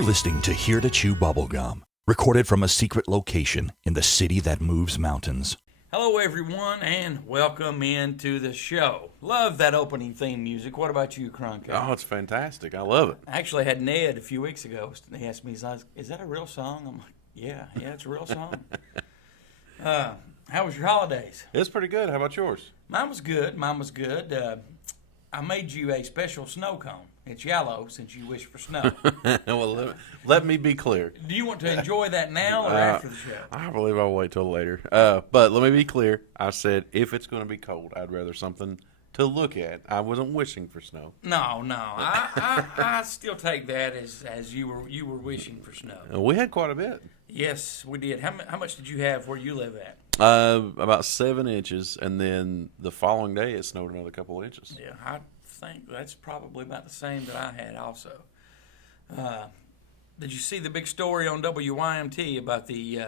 You're listening to Here to Chew Bubblegum, recorded from a secret location in the city that moves mountains. Hello, everyone, and welcome into the show. Love that opening theme music. What about you, Cronk? Oh, it's fantastic. I love it. I actually had Ned a few weeks ago. He asked me, is that a real song? I'm like, yeah, it's a real song. How was your holidays? It's pretty good. How about yours? Mine was good. I made you a special snow cone. It's yellow since you wish for snow. Well, let me be clear. Do you want to enjoy that now or after the show? I believe I'll wait till later. But let me be clear. I said if it's going to be cold, I'd rather something to look at. I wasn't wishing for snow. No. I still take that as you were wishing for snow. We had quite a bit. Yes, we did. How much did you have where you live at? About 7 inches, and then the following day it snowed another couple of inches. Yeah, I think that's probably about the same that I had also. Did you see the big story on WYMT about the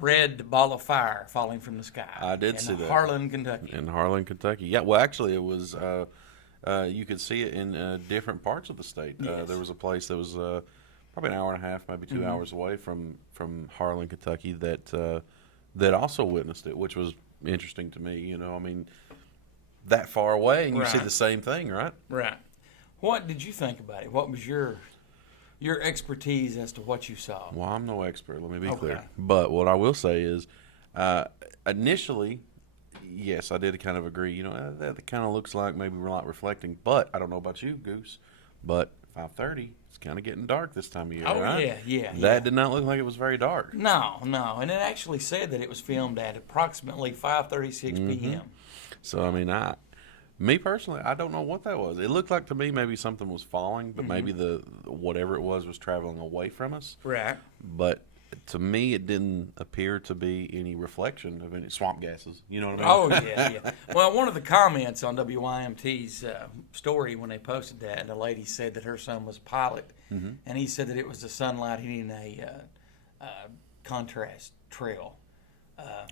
red ball of fire falling from the sky? I did see that. Harlan, Kentucky. In Harlan, Kentucky. Yeah, well, actually, it was. You could see it in different parts of the state. Yes. There was a place that was probably an hour and a half, maybe 2 hours away from Harlan, Kentucky, that also witnessed it, which was interesting to me. You know, I mean, that far away, and you see Right. the same thing, right? Right. What did you think about it? What was your expertise as to what you saw? Well, I'm no expert. Let me be Okay. clear. But what I will say is, initially, yes, I did kind of agree. You know, that kind of looks like maybe we're not reflecting. But I don't know about you, Goose, but 5:30, it's kind of getting dark this time of year, Oh, right? yeah. That did not look like it was very dark. No, and it actually said that it was filmed at approximately 5:36 p.m. So, I mean, me personally, I don't know what that was. It looked like to me maybe something was falling, but maybe the whatever it was traveling away from us. Right. But to me, it didn't appear to be any reflection of any swamp gases. You know what I mean? Oh, yeah. Well, one of the comments on WYMT's story when they posted that, the lady said that her son was a pilot, and he said that it was the sunlight hitting a contrast trail.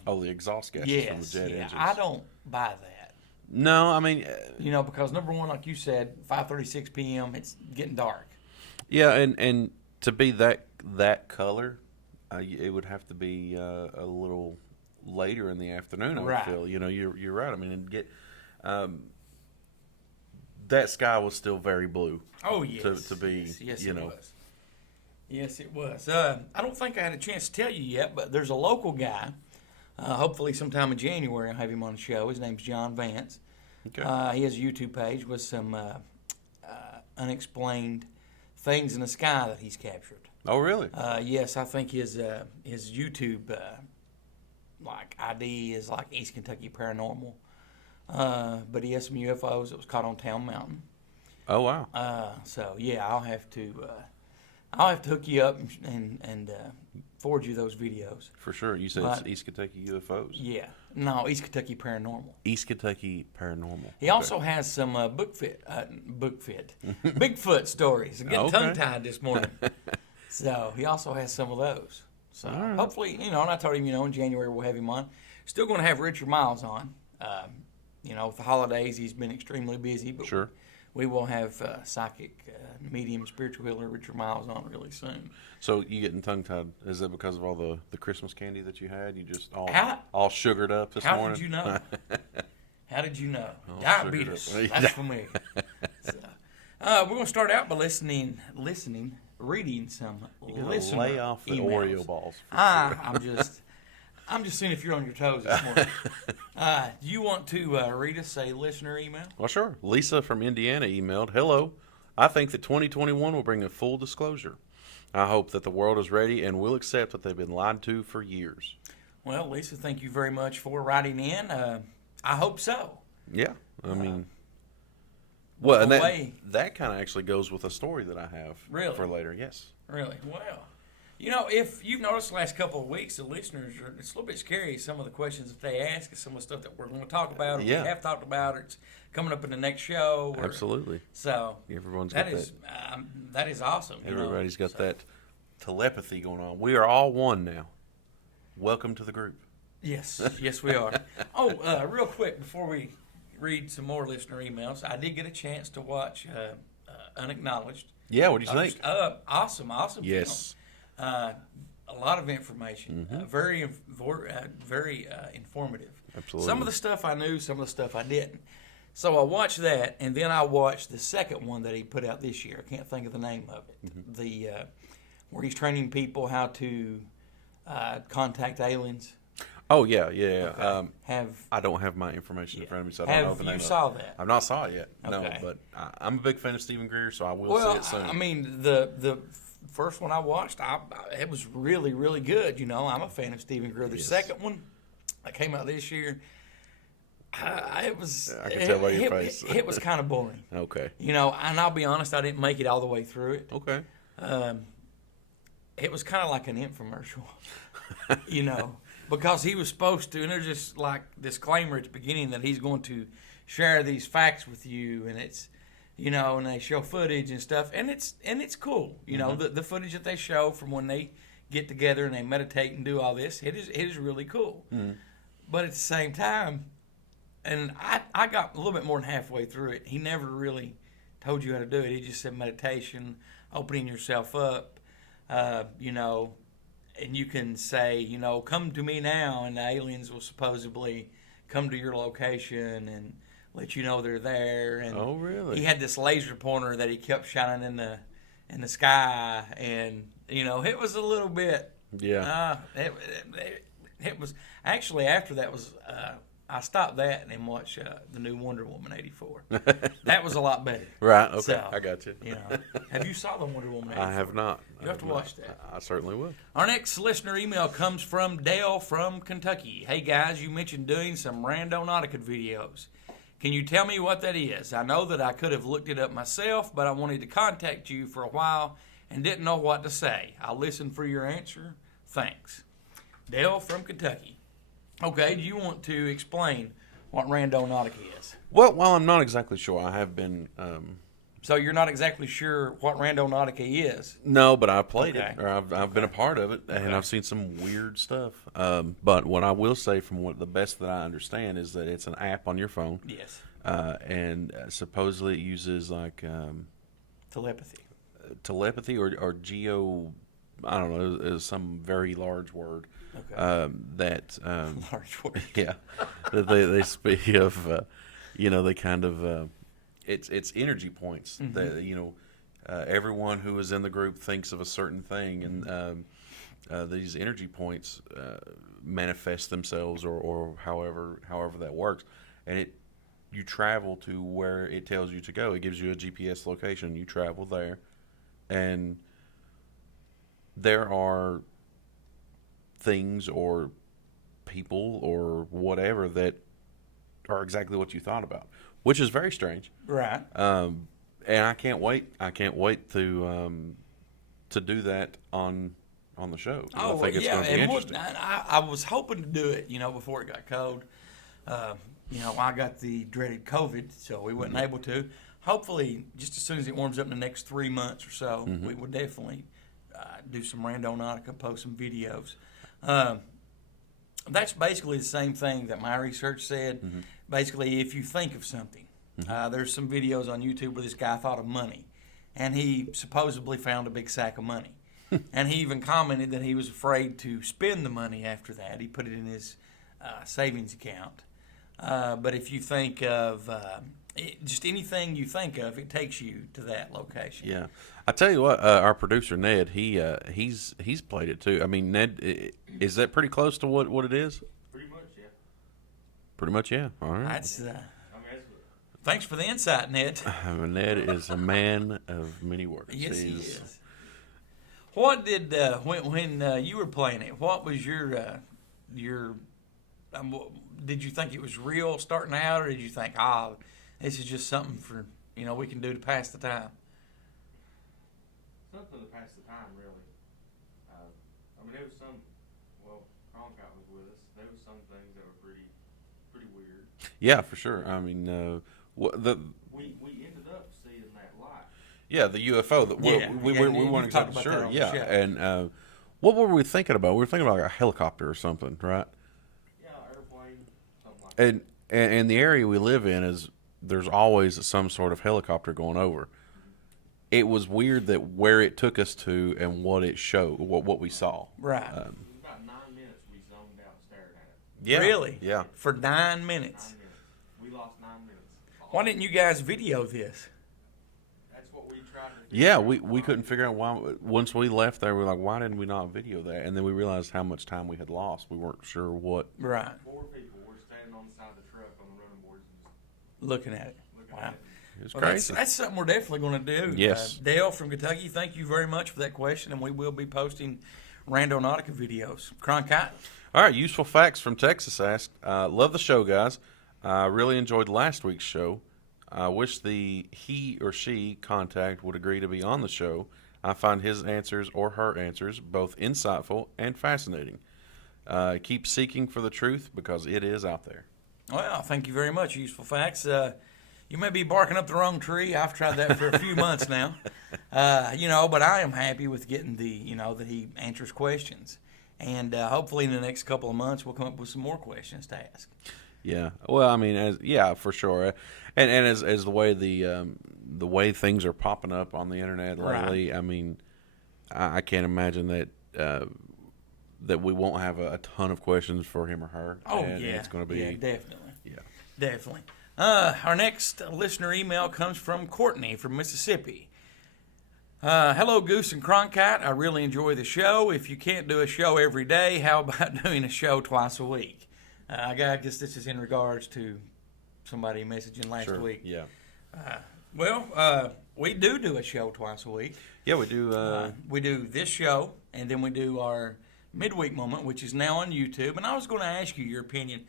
Oh, the exhaust gases from the Yes, jet yeah. engines. I don't buy that. No, I mean, Because number one, like you said, 5:36 p.m., it's getting dark. yeah, and to be that color, it would have to be a little later in the afternoon. I would Right. feel. You know, you're right. I mean, that sky was still very blue. Oh, yes. To be, yes, you it know. was. Yes, it was. I don't think I had a chance to tell you yet, but there's a local guy. Hopefully sometime in January I'll have him on the show. His name's John Vance. Okay. He has a YouTube page with some unexplained things in the sky that he's captured. Oh, really? Yes, I think his YouTube like ID is like East Kentucky Paranormal. But he has some UFOs that was caught on Town Mountain. Oh, wow. So yeah, I'll have to hook you up and forward you those videos. For sure. You said But- it's East Kentucky UFOs? Yeah, no, East Kentucky Paranormal. East Kentucky Paranormal. He also has some Bigfoot stories. I'm getting Okay. tongue-tied this morning. So he also has some of those. So right. hopefully, and I told him, in January we'll have him on. Still going to have Richard Miles on. With the holidays, he's been extremely busy. But Sure. we will have psychic, medium, spiritual healer Richard Miles on really soon. So you getting tongue-tied? Is that because of all the Christmas candy that you had? You just How- all sugared up this How morning? did you know? How did you know? Oh, Diabetes. sugared up. That's for me. So, we're going to start out by reading some listener Lay off the emails. Oreo balls. I'm just seeing if you're on your toes this morning. Do you want to read us a listener email? Well, sure. Lisa from Indiana emailed, "Hello. I think that 2021 will bring a full disclosure. I hope that the world is ready and will accept that they've been lied to for years." Well, Lisa, thank you very much for writing in. I hope so. Yeah. I mean, well, and the way- that kind of actually goes with a story that I have Really? for later. Yes. Really? Well, if you've noticed the last couple of weeks, the listeners it's a little bit scary, some of the questions that they ask, and some of the stuff that we're going to talk about, or Yeah. we have talked about, or it's coming up in the next show. Or, Absolutely. So Everyone's that got is that is awesome. Everybody's got that telepathy going on. We are all one now. Welcome to the group. Yes, we are. Real quick before we read some more listener emails, I did get a chance to watch Unacknowledged. Yeah, what do you think? Awesome Yes. film. A lot of information. Very informative. Absolutely. Some of the stuff I knew, some of the stuff I didn't. So I watched that, and then I watched the second one that he put out this year. I can't think of the name of it. The where he's training people how to contact aliens. Oh yeah. Have I don't have my information in front of me, so I don't know Have the you name. saw of it. that? I've not saw it yet. No, Okay. but I'm a big fan of Stephen Greer, so I will Well, see it soon. I mean, the first one I watched, it was really, really good. You know, I'm a fan of Stephen Greer. The Yes. second one that came out this year, it was. I can tell by your face. It was kind of boring. Okay. You know, and I'll be honest, I didn't make it all the way through it. Okay. It was kind of like an infomercial, you know, because he was supposed to, and there's just like disclaimer at the beginning that he's going to share these facts with you, and it's, you know, and they show footage and stuff, and it's cool, you know, the footage that they show from when they get together and they meditate and do all this, it is really cool, but at the same time, and I got a little bit more than halfway through it. He never really told you how to do it. He just said meditation, opening yourself up. You know, and you can say, you know, come to me now, and the aliens will supposedly come to your location and let you know they're there. And Oh, really? he had this laser pointer that he kept shining in the sky, and you know, it was a little bit. Yeah. It was actually after that was. I stopped that and watched the new Wonder Woman '84. That was a lot better. Right. Okay. So, I got you. You know, have you saw the Wonder Woman '84? I have not. You have to watch that. I certainly will. Our next listener email comes from Dale from Kentucky. Hey guys, you mentioned doing some Randonautica videos. Can you tell me what that is? I know that I could have looked it up myself, but I wanted to contact you for a while and didn't know what to say. I'll listen for your answer. Thanks. Dale from Kentucky. Okay, do you want to explain what Randonautica is? Well, while I'm not exactly sure, I have been. So you're not exactly sure what Randonautica is? No, but I played Okay. it, or I've been a part of it, and I've seen some weird stuff. But what I will say, from what the best that I understand, is that it's an app on your phone. Yes. And supposedly it uses like Telepathy. telepathy or geo. I don't know, is some very large word. Okay. That Large word. yeah, that they speak of. You know, they kind of it's energy points that you know. Everyone who is in the group thinks of a certain thing, and these energy points manifest themselves, or however that works, and you travel to where it tells you to go. It gives you a GPS location. You travel there, and there are things or people or whatever that are exactly what you thought about, which is very strange. Right. And I can't wait. I can't wait to do that on the show. I think it's going to be interesting. I was hoping to do it, you know, before it got cold. You know, I got the dreaded COVID, so we wasn't able to. Hopefully, just as soon as it warms up in the next 3 months or so, we will definitely do some Randonautica, post some videos. That's basically the same thing that my research said. Basically, if you think of something, there's some videos on YouTube where this guy thought of money, and he supposedly found a big sack of money. And he even commented that he was afraid to spend the money after that. He put it in his savings account. But if you think of just anything you think of, it takes you to that location. Yeah, I tell you what, our producer Ned, he's played it too. I mean, Ned, is that pretty close to what it is? Pretty much, yeah. Pretty much, yeah. All right. That's I mean, thanks for the insight, Ned. Ned is a man of many words. Yes, he is. What did when you were playing it? What was your did you think it was real starting out, or did you think, this is just something for we can do to pass the time? something to pass the time, really. I mean, there was some. Well, Cronkite was with us. There was some things that were pretty weird. Yeah, for sure. I mean, We ended up seeing that light. Yeah, the UFO. That Yeah, we yeah, weren't you've talked exactly about sure. that on the Yeah, show. and what were we thinking about? We were thinking about like a helicopter or something, right? Yeah, airplane, something like that. And the area we live in there's always some sort of helicopter going over, it was weird that where it took us to and what it showed, what we saw. Right. It was about 9 minutes we zoned out staring at it. Yeah. Really? Yeah. For 9 minutes. 9 minutes. We lost 9 minutes. Why didn't you guys video this? That's what we tried to do. Yeah, we couldn't figure out why. Once we left there, we were like, why didn't we not video that? And then we realized how much time we had lost. We weren't sure what. Right. 4 people were standing on the side of the truck on the running boards and just Looking at it. looking Wow. at it. It was Well, crazy. that's something we're definitely going to do. Yes. Dale from Kentucky, thank you very much for that question, and we will be posting Randonautica videos. Cronkite? All right, useful facts from Texas asked, love the show, guys. Really enjoyed last week's show. I wish the he or she contact would agree to be on the show. I find his answers or her answers both insightful and fascinating. Keep seeking for the truth because it is out there. Well, thank you very much, Useful Facts. You may be barking up the wrong tree. I've tried that for a few months now. But I am happy with getting that he answers questions. And hopefully in the next couple of months we'll come up with some more questions to ask. Yeah. Well, I mean, for sure. And as the way the way things are popping up on the internet lately, Right. I mean, I can't imagine that that we won't have a ton of questions for him or her. Oh, and yeah. it's going to be Yeah, definitely. yeah. Definitely. Our next listener email comes from Courtney from Mississippi. Hello, Goose and Cronkite. I really enjoy the show. If you can't do a show every day, how about doing a show twice a week? I guess this is in regards to somebody messaging last Sure. week. Yeah. We do a show twice a week. Yeah, we do. We do this show, and then we do our midweek moment, which is now on YouTube. And I was going to ask you your opinion.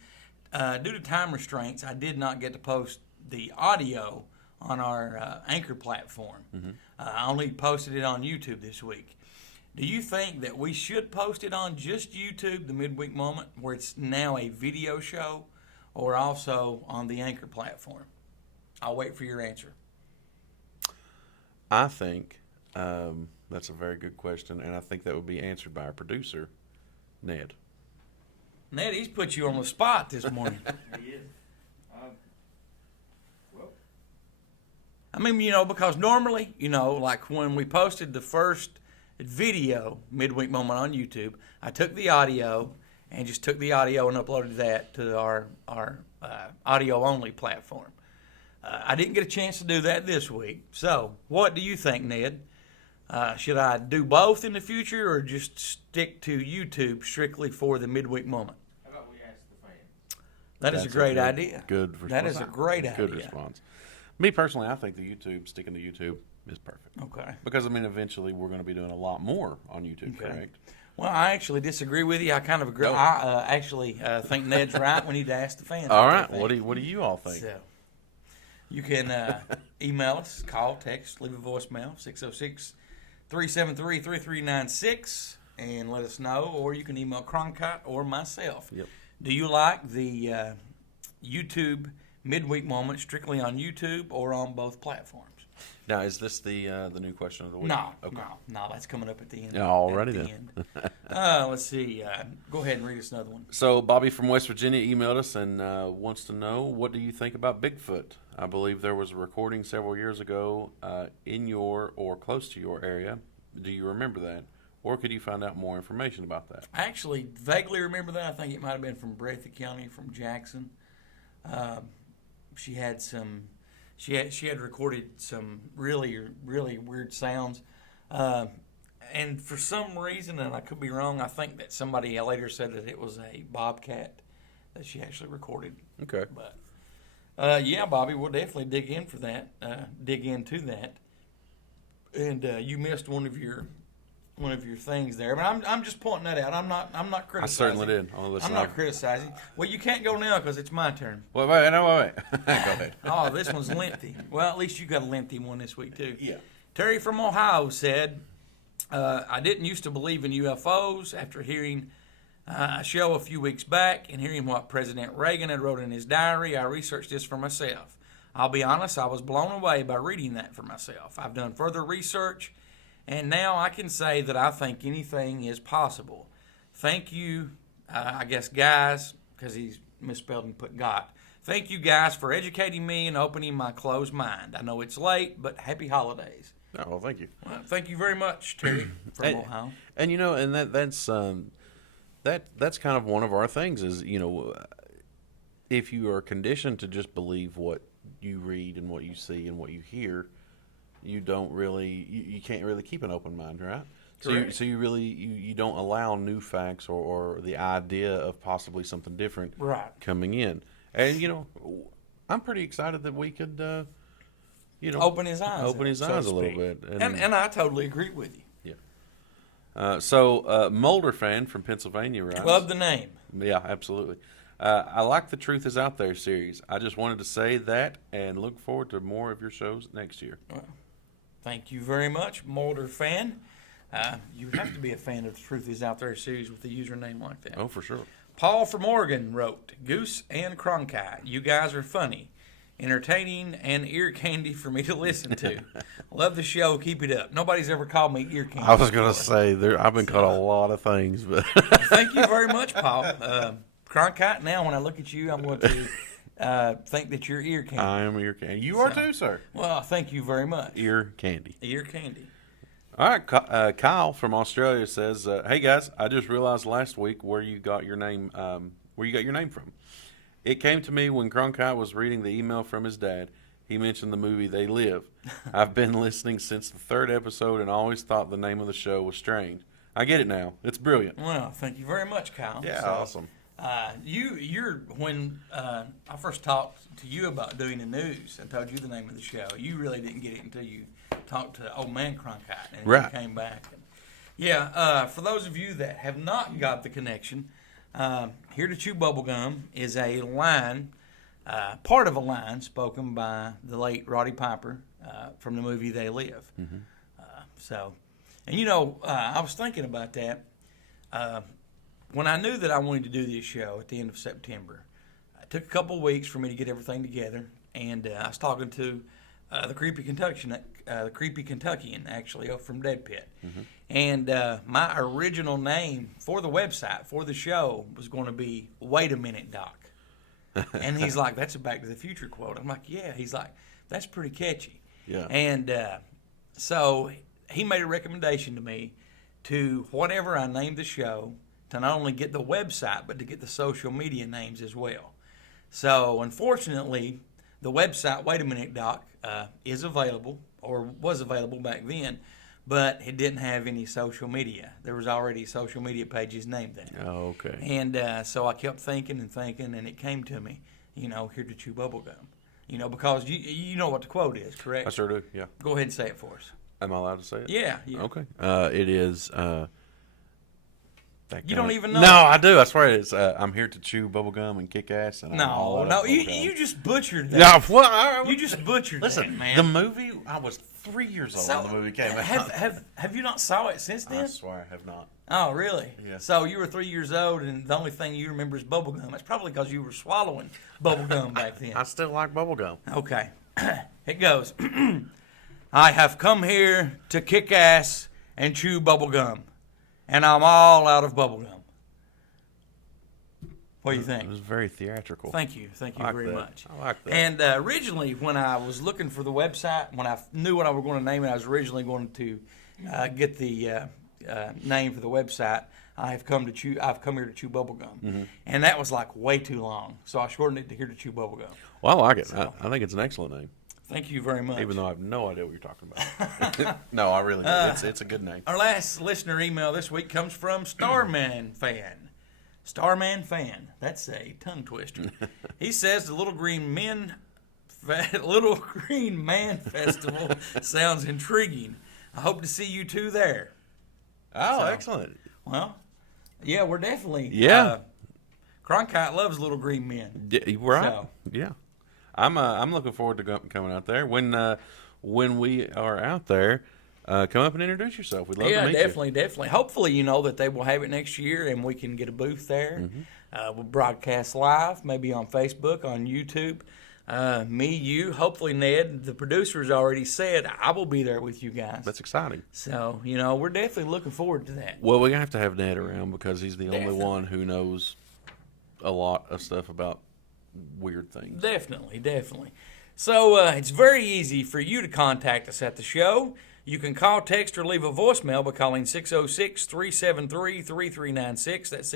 Due to time restraints, I did not get to post the audio on our Anchor platform. I only posted it on YouTube this week. Do you think that we should post it on just YouTube, the midweek moment, where it's now a video show, or also on the Anchor platform? I'll wait for your answer. I think that's a very good question, and I think that would be answered by our producer, Ned. Ned, he's put you on the spot this morning. He is. Well, I mean, because normally, like when we posted the first video, Midweek Moment on YouTube, I took the audio and just took the audio and uploaded that to our audio-only platform. I didn't get a chance to do that this week. So, what do you think, Ned? Should I do both in the future or just stick to YouTube strictly for the Midweek Moment? how about we ask the fans? That is That's a great good- idea. Good response. That is a great Good idea. response. Me personally, I think the sticking to YouTube is perfect. Okay. Because, I mean, eventually we're going to be doing a lot more on YouTube, Okay. correct? Well, I actually disagree with you. I kind of agree. No. I actually think Ned's right. We need to ask the fans. All what they right. think. What do you all think? So, you can email us, call, text, leave a voicemail, 606-373-3396, and let us know. Or you can email Cronkite or myself. Yep. Do you like the YouTube midweek moment strictly on YouTube or on both platforms? Now, is this the new question of the week? No, Okay. no, that's coming up at the end. Yeah, alrighty at the then. end. Let's see. Go ahead and read us another one. So Bobby from West Virginia emailed us and wants to know, what do you think about Bigfoot? I believe there was a recording several years ago in your or close to your area. Do you remember that? Or could you find out more information about that? I actually vaguely remember that. I think it might have been from Breathitt County, from Jackson. She had recorded some really, really weird sounds. And for some reason, and I could be wrong, I think that somebody later said that it was a bobcat that she actually recorded. Okay. But yeah, Bobby, we'll definitely dig into that. And you missed one of your things there, but I'm just pointing that out. I'm not I criticizing. certainly did. Oh, listen, I'm not criticizing. Well, you can't go now because it's my turn. Wait. Go ahead. Oh, this one's lengthy. Well, at least you got a lengthy one this week too. Yeah. Terry from Ohio said, I didn't used to believe in UFOs. After hearing a show a few weeks back and hearing what President Reagan had wrote in his diary, I researched this for myself. I'll be honest, I was blown away by reading that for myself. I've done further research, and now I can say that I think anything is possible. Thank you, I guess, guys, because he's misspelled and put got. Thank you, guys, for educating me and opening my closed mind. I know it's late, but happy holidays. Oh, well, thank you. Well, thank you very much, Terry, from Ohio. And you know, and that's kind of one of our things is, you know, if you are conditioned to just believe what you read and what you see and what you hear, you don't really you can't really keep an open mind, right? Correct. So you really you don't allow new facts or the idea of possibly something different Right. coming in. And you know, I'm pretty excited that we could you know, Open his eyes. open his so to eyes a little speak. bit. And I totally agree with you. So Mulder fan from Pennsylvania writes. Love the name. Yeah, absolutely. I like the Truth Is Out There series. I just wanted to say that and look forward to more of your shows next year. Thank you very much, Mulder fan. You have to be a fan of the Truth Is Out There series with a username like that. Oh, for sure. Paul from Oregon wrote, Goose and Cronkite, you guys are funny, entertaining, and ear candy for me to listen to. Love the show. Keep it up. Nobody's ever called me ear candy. I was going to before. say, I've been called a lot of things, but Thank you very much, Paul. Cronkite, now when I look at you, I'm going to think that you're ear candy. I am ear candy. You are too, sir. Well, thank you very much. Ear candy. Ear candy. All right, Kyle from Australia says, "Hey guys, I just realized last week where you got your name from. It came to me when Cronkite was reading the email from his dad. He mentioned the movie They Live. I've been listening since the 3rd episode and always thought the name of the show was strange. I get it now. It's brilliant." Well, thank you very much, Kyle. Yeah, So, awesome. You're when I first talked to you about doing the news and told you the name of the show, you really didn't get it until you talked to old man Cronkite and Right. he came back. For those of you that have not got the connection, Here to Chew Bubblegum is a line, part of a line spoken by the late Roddy Piper from the movie They Live. I was thinking about that. When I knew that I wanted to do this show at the end of September, it took a couple of weeks for me to get everything together, and I was talking to the Creepy Kentuckian, actually, from Dead Pit. And my original name for the website, for the show, was going to be Wait a Minute, Doc. And he's like, that's a Back to the Future quote. I'm like, yeah. He's like, that's pretty catchy. Yeah. And so he made a recommendation to me to whatever I named the show, to not only get the website, but to get the social media names as well. So, unfortunately, the website, Wait a Minute, Doc, is available, or was available back then, but it didn't have any social media. There was already social media pages named that. Oh, okay. And so I kept thinking, and it came to me, Here to Chew Bubblegum. Because you know what the quote is, correct? I sure do, yeah. Go ahead and say it for us. Am I allowed to say it? Yeah. Okay. It is... You don't even know? No, I do. I swear it is. I'm here to chew bubblegum and kick ass. And I'm all out No, of bubblegum. you just butchered that. Yeah, well, You just butchered listen, that, man. the movie, I was 3 years old So, when the movie came out. have you not saw it since I then? swear I have not. Oh, really? Yeah. So you were 3 years old, and the only thing you remember is bubblegum. That's probably because you were swallowing bubblegum back then. I still like bubblegum. Okay. It goes, I have come here to kick ass and chew bubblegum, and I'm all out of bubblegum. What do you think? It was very theatrical. Thank you I like very that. much. I like that. And originally, when I was looking for the website, when I knew what I was going to name it, I was originally going to get the name for the website. I've come here to chew bubblegum, and that was like way too long, so I shortened it to Here to Chew Bubblegum. Well, I like it. So- I think it's an excellent name, Thank you very much. even though I have no idea what you're talking about. No, I really do. It's a good name. Our last listener email this week comes from Starman Fan. Starman Fan. That's a tongue twister. He says the Little Green Man Festival sounds intriguing. I hope to see you two there. Oh, So- excellent. Well, yeah, we're definitely. Yeah. Cronkite loves Little Green Men. Right. So- Yeah. I'm looking forward to coming out there. When we are out there, come up and introduce yourself. We'd love to meet Definitely. Hopefully, that they will have it next year and we can get a booth there. Mm-hmm. We'll broadcast live, maybe on Facebook, on YouTube. You, hopefully Ned, the producer, has already said I will be there with you guys. That's exciting. So, we're definitely looking forward to that. Well, we're going to have Ned around because he's the only Definitely. one who knows a lot of stuff about weird things. Definitely. So, it's very easy for you to contact us at the show. You can call, text, or leave a voicemail by calling 606-373-3396. That's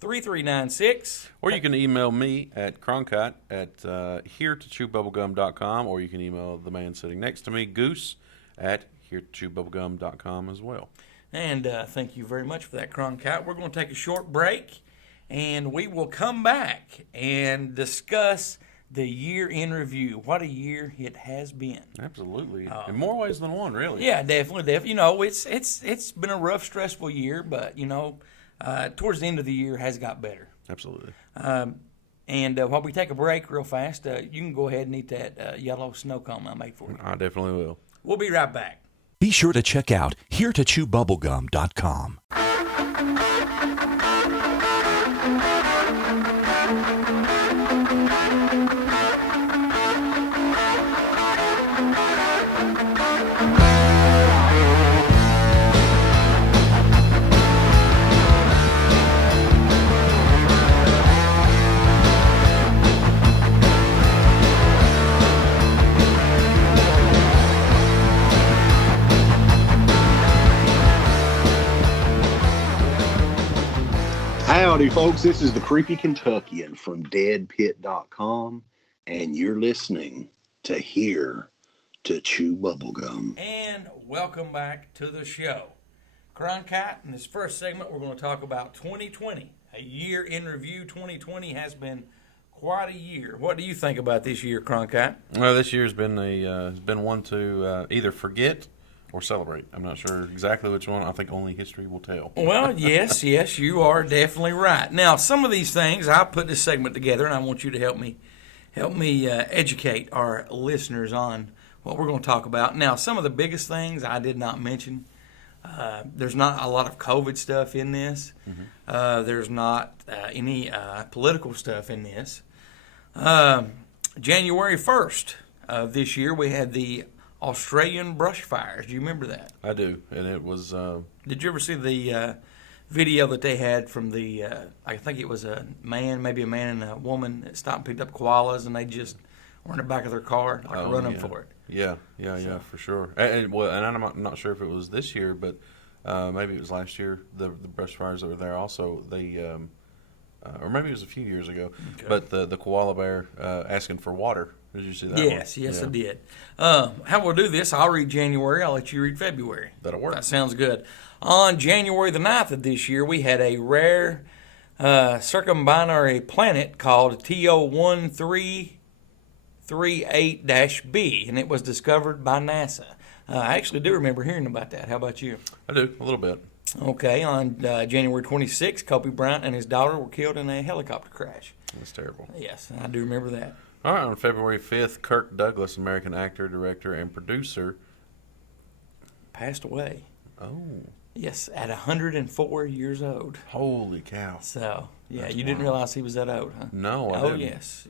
606-373-3396. Or you can email me at Cronkite at heretochewbubblegum.com, or you can email the man sitting next to me, Goose, at heretochewbubblegum.com as well. And thank you very much for that, Cronkite. We're going to take a short break, and we will come back and discuss the year in review. What a year it has been. Absolutely. In more ways than one, really. Yeah, definitely. You know, it's been a rough, stressful year, but, you know, towards the end of the year has got better. Absolutely. And while we take a break real fast, you can go ahead and eat that yellow snow cone I made for you. I definitely will. We'll be right back. Be sure to check out heretochewbubblegum.com. Howdy, folks. This is the Creepy Kentuckian from deadpit.com, and you're listening to Here to Chew Bubblegum. And welcome back to the show. Cronkite, in this first segment, we're going to talk about 2020. A year in review. 2020 has been quite a year. What do you think about this year, Cronkite? Well, this year's been one to either forget or celebrate. I'm not sure exactly which one. I think only history will tell. Well, yes, you are definitely right. Now, some of these things, I put this segment together, and I want you to help me educate our listeners on what we're going to talk about. Now, some of the biggest things I did not mention. There's not a lot of COVID stuff in this. There's not any political stuff in this. January 1st of this year, we had the Australian brush fires. Do you remember that? I do, and it was. Did you ever see the video that they had from the? I think it was a man, maybe a man and a woman that stopped and picked up koalas, and they just were in the back of their car, like running for it. Yeah, for sure. And I'm not sure if it was this year, but maybe it was last year. The brush fires that were there also. They, or maybe it was a few years ago. Okay. But the koala bear asking for water. Did you see that? Yes, yeah. I did. How we'll do this, I'll read January, I'll let you read February. That'll work. That sounds good. On January the 9th of this year, we had a rare circumbinary planet called TO1338-B, and it was discovered by NASA. I actually do remember hearing about that. How about you? I do, a little bit. Okay, on January 26th, Kobe Bryant and his daughter were killed in a helicopter crash. That's terrible. Yes, I do remember that. All right, on February 5th, Kirk Douglas, American actor, director, and producer, passed away. Oh. Yes, at 104 years old. Holy cow. So, yeah, That's you didn't wild. realize he was that old, huh? No, I didn't. Yes.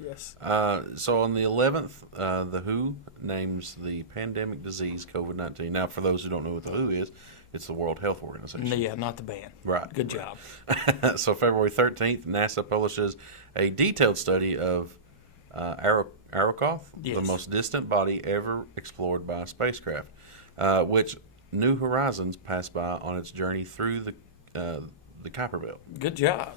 So on the 11th, the WHO names the pandemic disease COVID-19. Now, for those who don't know what the WHO is, it's the World Health Organization. Yeah, not the band. Right. Good job. So February 13th, NASA publishes a detailed study of Arrokoth, the most distant body ever explored by a spacecraft, which New Horizons passed by on its journey through the Kuiper Belt. Good job.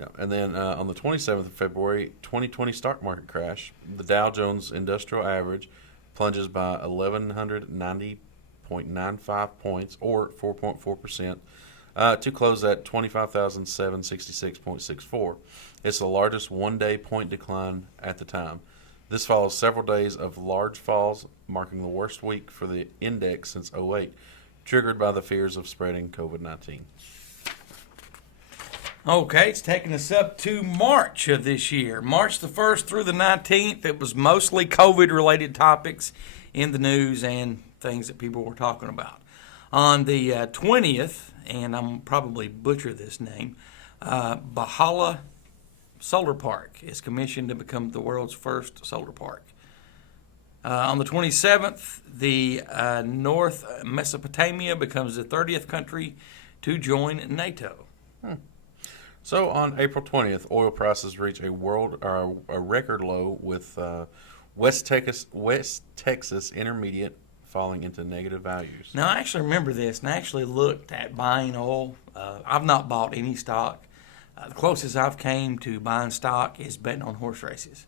Yeah. And then on the 27th of February, 2020 stock market crash. The Dow Jones Industrial Average plunges by 1,190.95 points, or 4.4%, to close at 25,766.64. It's the largest one-day point decline at the time. This follows several days of large falls, marking the worst week for the index since 2008, triggered by the fears of spreading COVID-19. Okay, it's taking us up to March of this year. March the 1st through the 19th, it was mostly COVID-related topics in the news and things that people were talking about. On the 20th, and I'm probably butcher this name, Bahala Solar Park is commissioned to become the world's first solar park. On the 27th, the North Mesopotamia becomes the 30th country to join NATO. So on April 20th, oil prices reach a record low with West Texas Intermediate falling into negative values. Now, I actually remember this, and I actually looked at buying oil. I've not bought any stock. The closest I've came to buying stock is betting on horse races.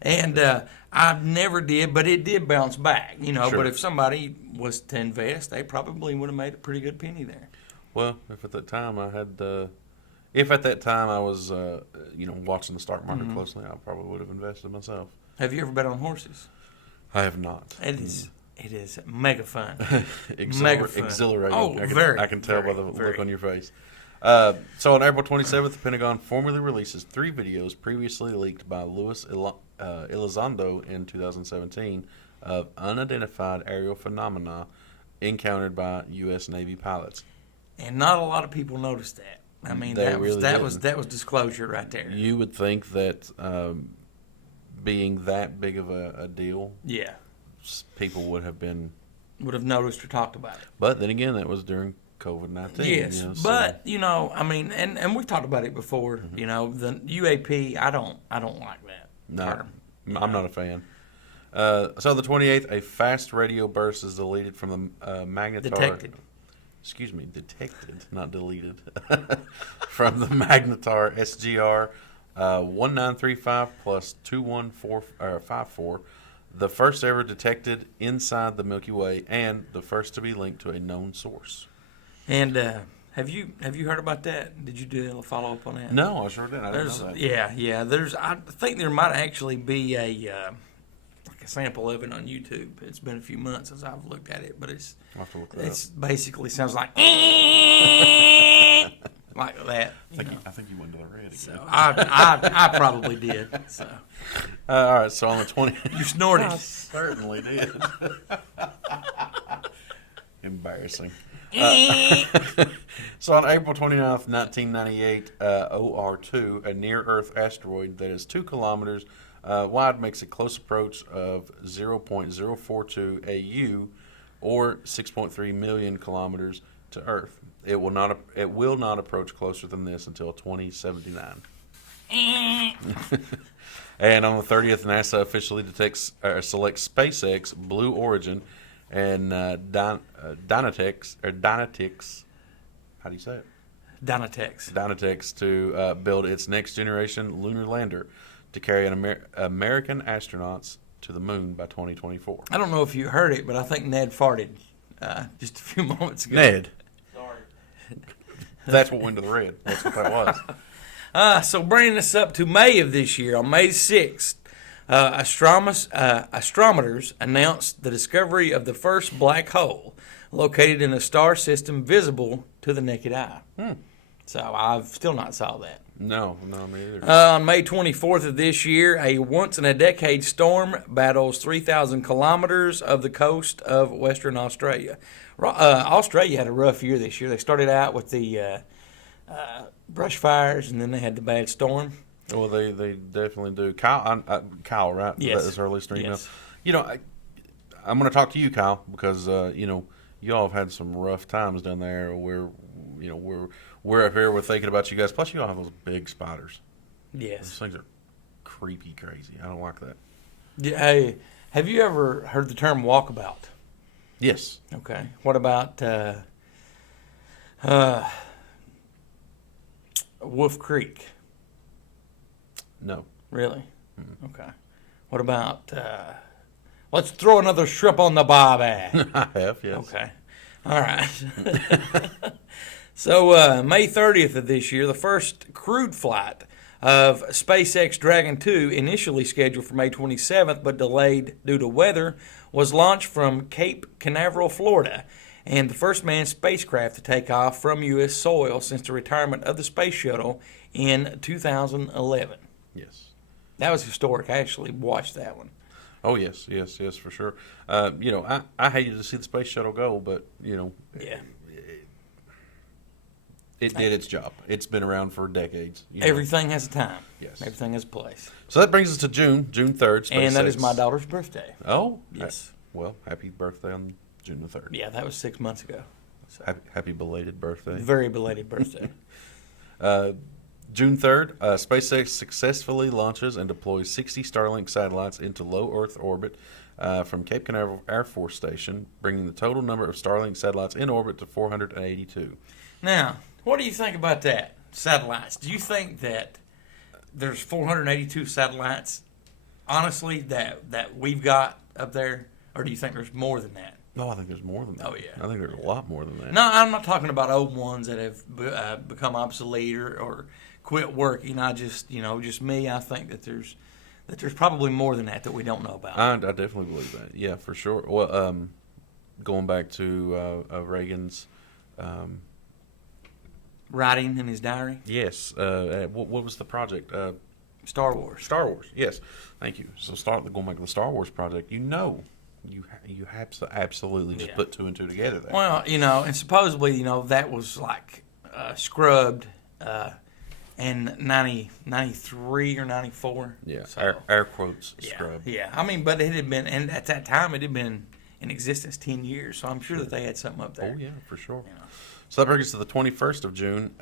And I never did, but it did bounce back, Sure. But if somebody was to invest, they probably would have made a pretty good penny there. Well, if at that time I had, if at that time I was, watching the stock market closely, I probably would have invested myself. Have you ever bet on horses? I have not. It is mega fun. Mega fun. exhilarating. Oh, I can, very, I can tell by very, the very. look on your face. So on April 27th, the Pentagon formally releases 3 videos previously leaked by Luis Elizondo in 2017 of unidentified aerial phenomena encountered by U.S. Navy pilots. And not a lot of people noticed that. I mean, They that really was didn't. disclosure right there. You would think that being that big of a deal, Yeah, people would have been. would have noticed or talked about it. But then again, that was during COVID-19. Yes, but I mean, and we've talked about it before. The UAP, I don't like that No, term. I'm not a fan. So the 28th, a fast radio burst is deleted from the magnetar. Detected. Excuse me, detected, not deleted. From the magnetar SGR 1935 plus 21454, the first ever detected inside the Milky Way and the first to be linked to a known source. And have you heard about that? Did you do a follow up on that? No, I sure didn't. I didn't There's know that. yeah. I think there might actually be a sample of it on YouTube. It's been a few months since I've looked at it, but I'll have to look that it's up. basically sounds like like that. I think you went to the red again. So I probably did. So All right, so on the 20th. you snorted. Certainly did. Embarrassing. So on April 29th, 1998, OR2, a near-Earth asteroid that is 2 kilometers wide, makes a close approach of 0.042 AU, or 6.3 million kilometers to Earth. It will not approach closer than this until 2079. And on the 30th, NASA officially selects SpaceX, Blue Origin, and Dynatix. How do you say it? Dynatex. Dynatix to build its next generation lunar lander to carry American astronauts to the moon by 2024. I don't know if you heard it, but I think Ned farted just a few moments ago. Ned, Sorry. that's what went to the red. That's what that was. So bringing us up to May of this year, on May 6th, astronomers announced the discovery of the first black hole located in a star system visible to the naked eye. So I've still not saw that. No, me either. On May 24th of this year, a once-in-a-decade storm battles 3,000 kilometers of the coast of Western Australia. Australia had a rough year this year. They started out with the brush fires, and then they had the bad storm. Well, they definitely do. Kyle, right? Yes. That's our listener email. Yes. I'm going to talk to you, Kyle, because you all have had some rough times down there. We're up here. We're thinking about you guys. Plus, you all have those big spiders. Those Yes. things are creepy, crazy. I don't like that. Yeah, hey, have you ever heard the term walkabout? Yes. Okay. What about Wolf Creek? No. Really? Okay. What about let's throw another shrimp on the barbie? I have. Yes. Okay. All right. So May 30th of this year, the first crewed flight of SpaceX Dragon 2, initially scheduled for May 27th but delayed due to weather, was launched from Cape Canaveral, Florida, and the first manned spacecraft to take off from U.S. soil since the retirement of the space shuttle in 2011. Yes. That was historic. I actually watched that one. Oh yes, for sure. I hated to see the space shuttle go, but Yeah. it did its job. It's been around for decades. Everything has a time. Yes. Everything has a place. So that brings us to June 3rd. And that is SpaceX. my daughter's birthday. Oh, Yes. Well, happy birthday on June the 3rd. Yeah, that was 6 months ago. So, Happy belated birthday. very belated birthday. June 3rd, SpaceX successfully launches and deploys 60 Starlink satellites into low Earth orbit. from Cape Canaveral Air Force Station, bringing the total number of Starlink satellites in orbit to 482. Now, what do you think about that? Satellites. Do you think that there's 482 satellites, honestly, that we've got up there? Or do you think there's more than that? No, I think there's more than that. Oh, yeah. I think there's a lot more than that. No, I'm not talking about old ones that have become obsolete or quit working. I just, just me, I think that there's probably more than that we don't know about. I definitely believe that. Yeah, for sure. Well, going back to Reagan's... Writing in his diary? yes. What was the project? Star Wars. Star Wars. Yes. Thank you. So going back to the Star Wars project, you have to absolutely just Yeah. put two and two together there. Well, and supposedly, that was like scrubbed in 93 or 94. Yeah. So, Air quotes yeah, scrub. yeah. I mean, but it had been, and at that time, it had been in existence 10 years. So I'm sure that they had something up there. Oh, yeah, for sure. You know. So that brings us to the 21st of June.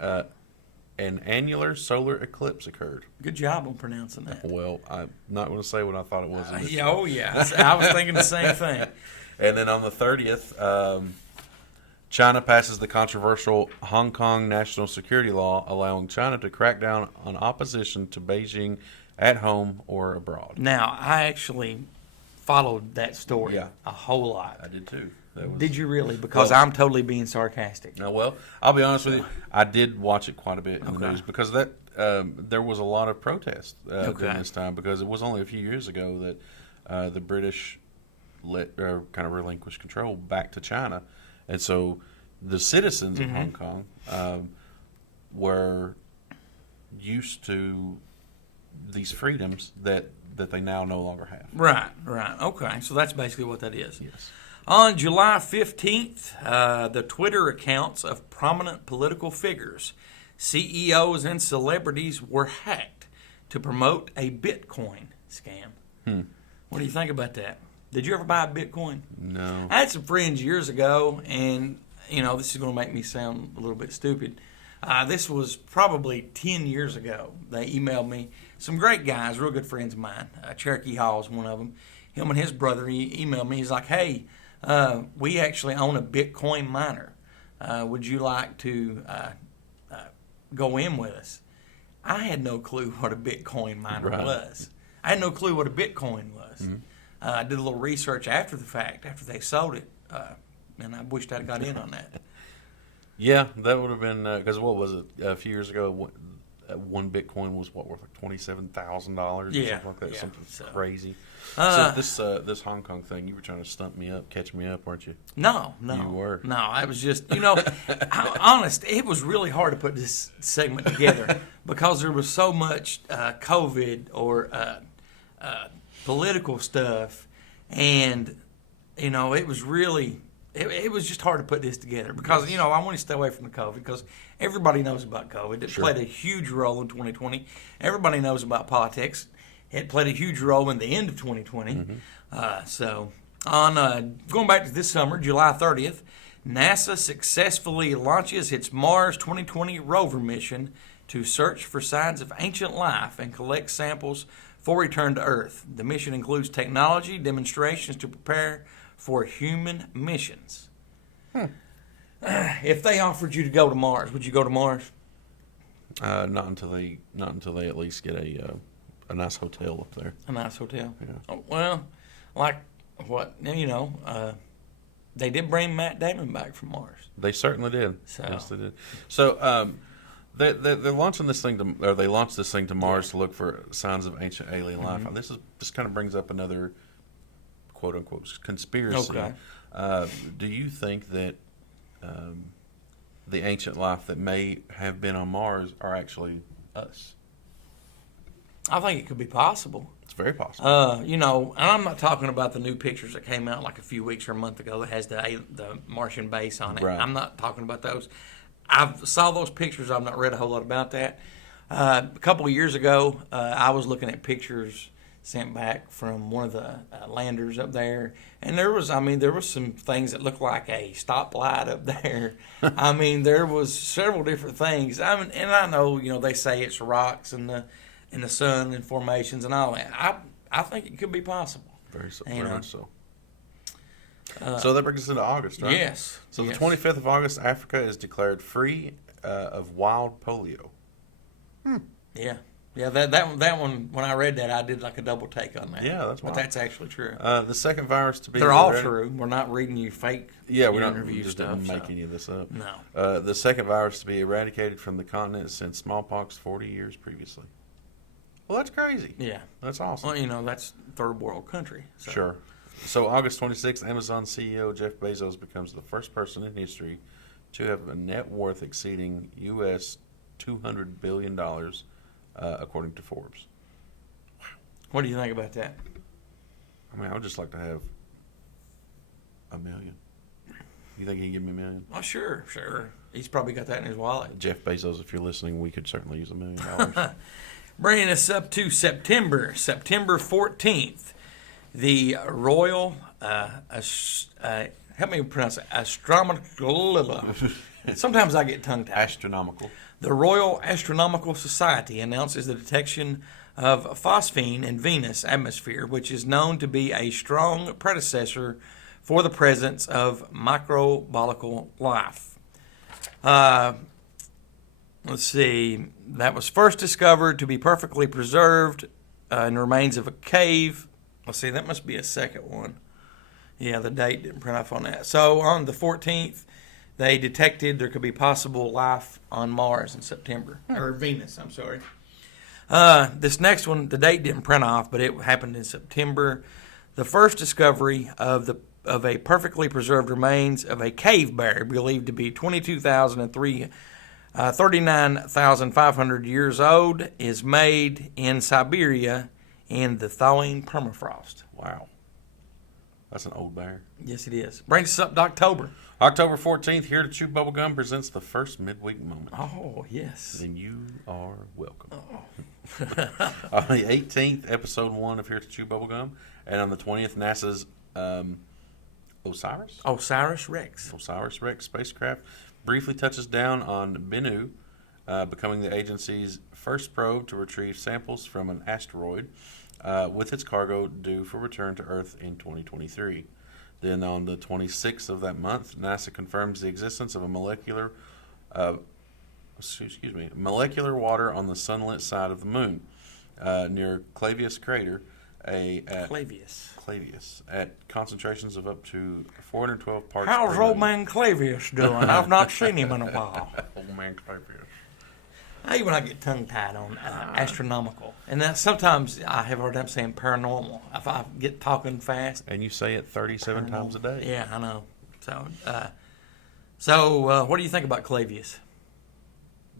An annular solar eclipse occurred. Good job on pronouncing that. Well, I'm not going to say what I thought it was. Initially. Yeah, oh, yeah. I was thinking the same thing. And then on the 30th, China passes the controversial Hong Kong national security law, allowing China to crack down on opposition to Beijing at home or abroad. Now, I actually followed that story Yeah. a whole lot. I did too. Did you really? Because Well- I'm totally being sarcastic. No, well, I'll be honest with you. I did watch it quite a bit in the Okay. news because there was a lot of protest during Okay. this time because it was only a few years ago that the British kind of relinquished control back to China, and so the citizens of Hong Kong were used to these freedoms that they now no longer have. Right. Okay, so that's basically what that is. Yes. On July 15th, the Twitter accounts of prominent political figures, CEOs, and celebrities were hacked to promote a Bitcoin scam. What do you think about that? Did you ever buy a Bitcoin? No. I had some friends years ago, and, this is going to make me sound a little bit stupid. This was probably 10 years ago. They emailed me. Some great guys, real good friends of mine. Cherokee Hall is one of them. Him and his brother, he emailed me. He's like, hey, we actually own a Bitcoin miner. Would you like to go in with us? I had no clue what a Bitcoin miner Right. was. I had no clue what a Bitcoin was. I did a little research after the fact, after they sold it, and I wished I'd got in on that. Yeah, that would have been because what was it a few years ago? One Bitcoin was worth like $27,000 or Yeah, something like that. yeah, Something so. crazy. Uh, So this Hong Kong thing, you were trying to stump me up, catch me up, weren't you? No. You were. No, I was just, honest, it was really hard to put this segment together because there was so much COVID or political stuff, and, it was really, it was just hard to put this together because, I want to stay away from the COVID because everybody knows about COVID. It played a huge role in 2020. Everybody knows about politics. It played a huge role in the end of 2020. So, on going back to this summer, July 30th, NASA successfully launches its Mars 2020 rover mission to search for signs of ancient life and collect samples for return to Earth. The mission includes technology demonstrations to prepare for human missions. If they offered you to go to Mars, would you go to Mars? Not until they at least get a nice hotel up there. A nice hotel. Yeah. Oh, well, like what? They did bring Matt Damon back from Mars. They certainly did. So- Yes, they did. So they're launching this thing they launched this thing to Mars to look for signs of ancient alien life. This kind of brings up another quote unquote conspiracy. Okay. Do you think that the ancient life that may have been on Mars are actually us? I think it could be possible. It's very possible. And I'm not talking about the new pictures that came out like a few weeks or a month ago that has the Martian base on it. Right. I'm not talking about those. I've saw those pictures. I've not read a whole lot about that. A couple of years ago, I was looking at pictures sent back from one of the landers up there, and there was some things that looked like a stoplight up there. There was several different things. And I know, they say it's rocks and the sun and formations and all that. I think it could be possible. Very so. You Very know. much so. So that brings us into August, right? Yes. So yes. the 25th of August, Africa is declared free of wild polio. Yeah. Yeah, that one, when I read that, I did like a double take on that. Yeah, that's But wild. that's actually true. The second virus to be They're all eradic- true. We're not reading you fake Yeah, we're not interview just stuff. making so. any of this up. No. The second virus to be eradicated from the continent since smallpox 40 years previously. Well, that's crazy. Yeah. That's awesome. Well, that's third world country. So. Sure. So August 26th, Amazon CEO Jeff Bezos becomes the first person in history to have a net worth exceeding U.S. $200 billion, according to Forbes. What do you think about that? I mean, I would just like to have $1 million. You think he'd give me $1 million? Oh, sure. He's probably got that in his wallet. Jeff Bezos, if you're listening, we could certainly use $1 million. Bringing us up to September 14th, the Royal, help me pronounce it, astronomical. Sometimes I get tongue-tied. Astronomical. The Royal Astronomical Society announces the detection of phosphine in Venus' atmosphere, which is known to be a strong predecessor for the presence of microbiological life. Let's see. That was first discovered to be perfectly preserved in the remains of a cave. Let's see. That must be a second one. Yeah, the date didn't print off on that. So on the 14th, they detected there could be possible life on Mars in September. Or Venus, I'm sorry. This next one, the date didn't print off, but it happened in September. The first discovery of a perfectly preserved remains of a cave bear believed to be 39,500 years old is made in Siberia in the thawing permafrost. Wow. That's an old bear. Yes, it is. Brings us up to October. October 14th, Here to Chew Bubblegum presents the first midweek moment. Oh, yes. And you are welcome. On the 18th, episode 1 of Here to Chew Bubblegum. And on the 20th, NASA's Osiris Rex. Osiris Rex spacecraft briefly touches down on Bennu, becoming the agency's first probe to retrieve samples from an asteroid, with its cargo due for return to Earth in 2023. Then on the 26th of that month, NASA confirms the existence of a molecular water on the sunlit side of the moon, near Clavius crater, Clavius, at concentrations of up to 412 parts How's per old million. man Clavius doing? I've not seen him in a while. Old man Clavius. I even I get tongue-tied on astronomical. And then sometimes I have a hard time saying paranormal. If I get talking fast. And you say it 37 times a day. Yeah, I know. So, what do you think about Clavius?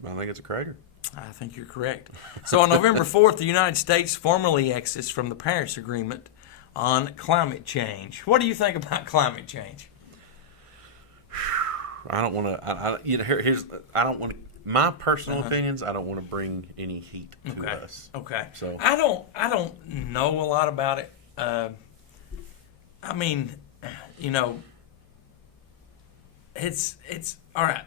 I think it's a crater. I think you're correct. So on November 4th, the United States formally exits from the Paris Agreement on climate change. What do you think about climate change? I don't want to. I don't want to. My personal opinions. I don't want to bring any heat to us. Okay. So I don't know a lot about it. I mean, it's all right.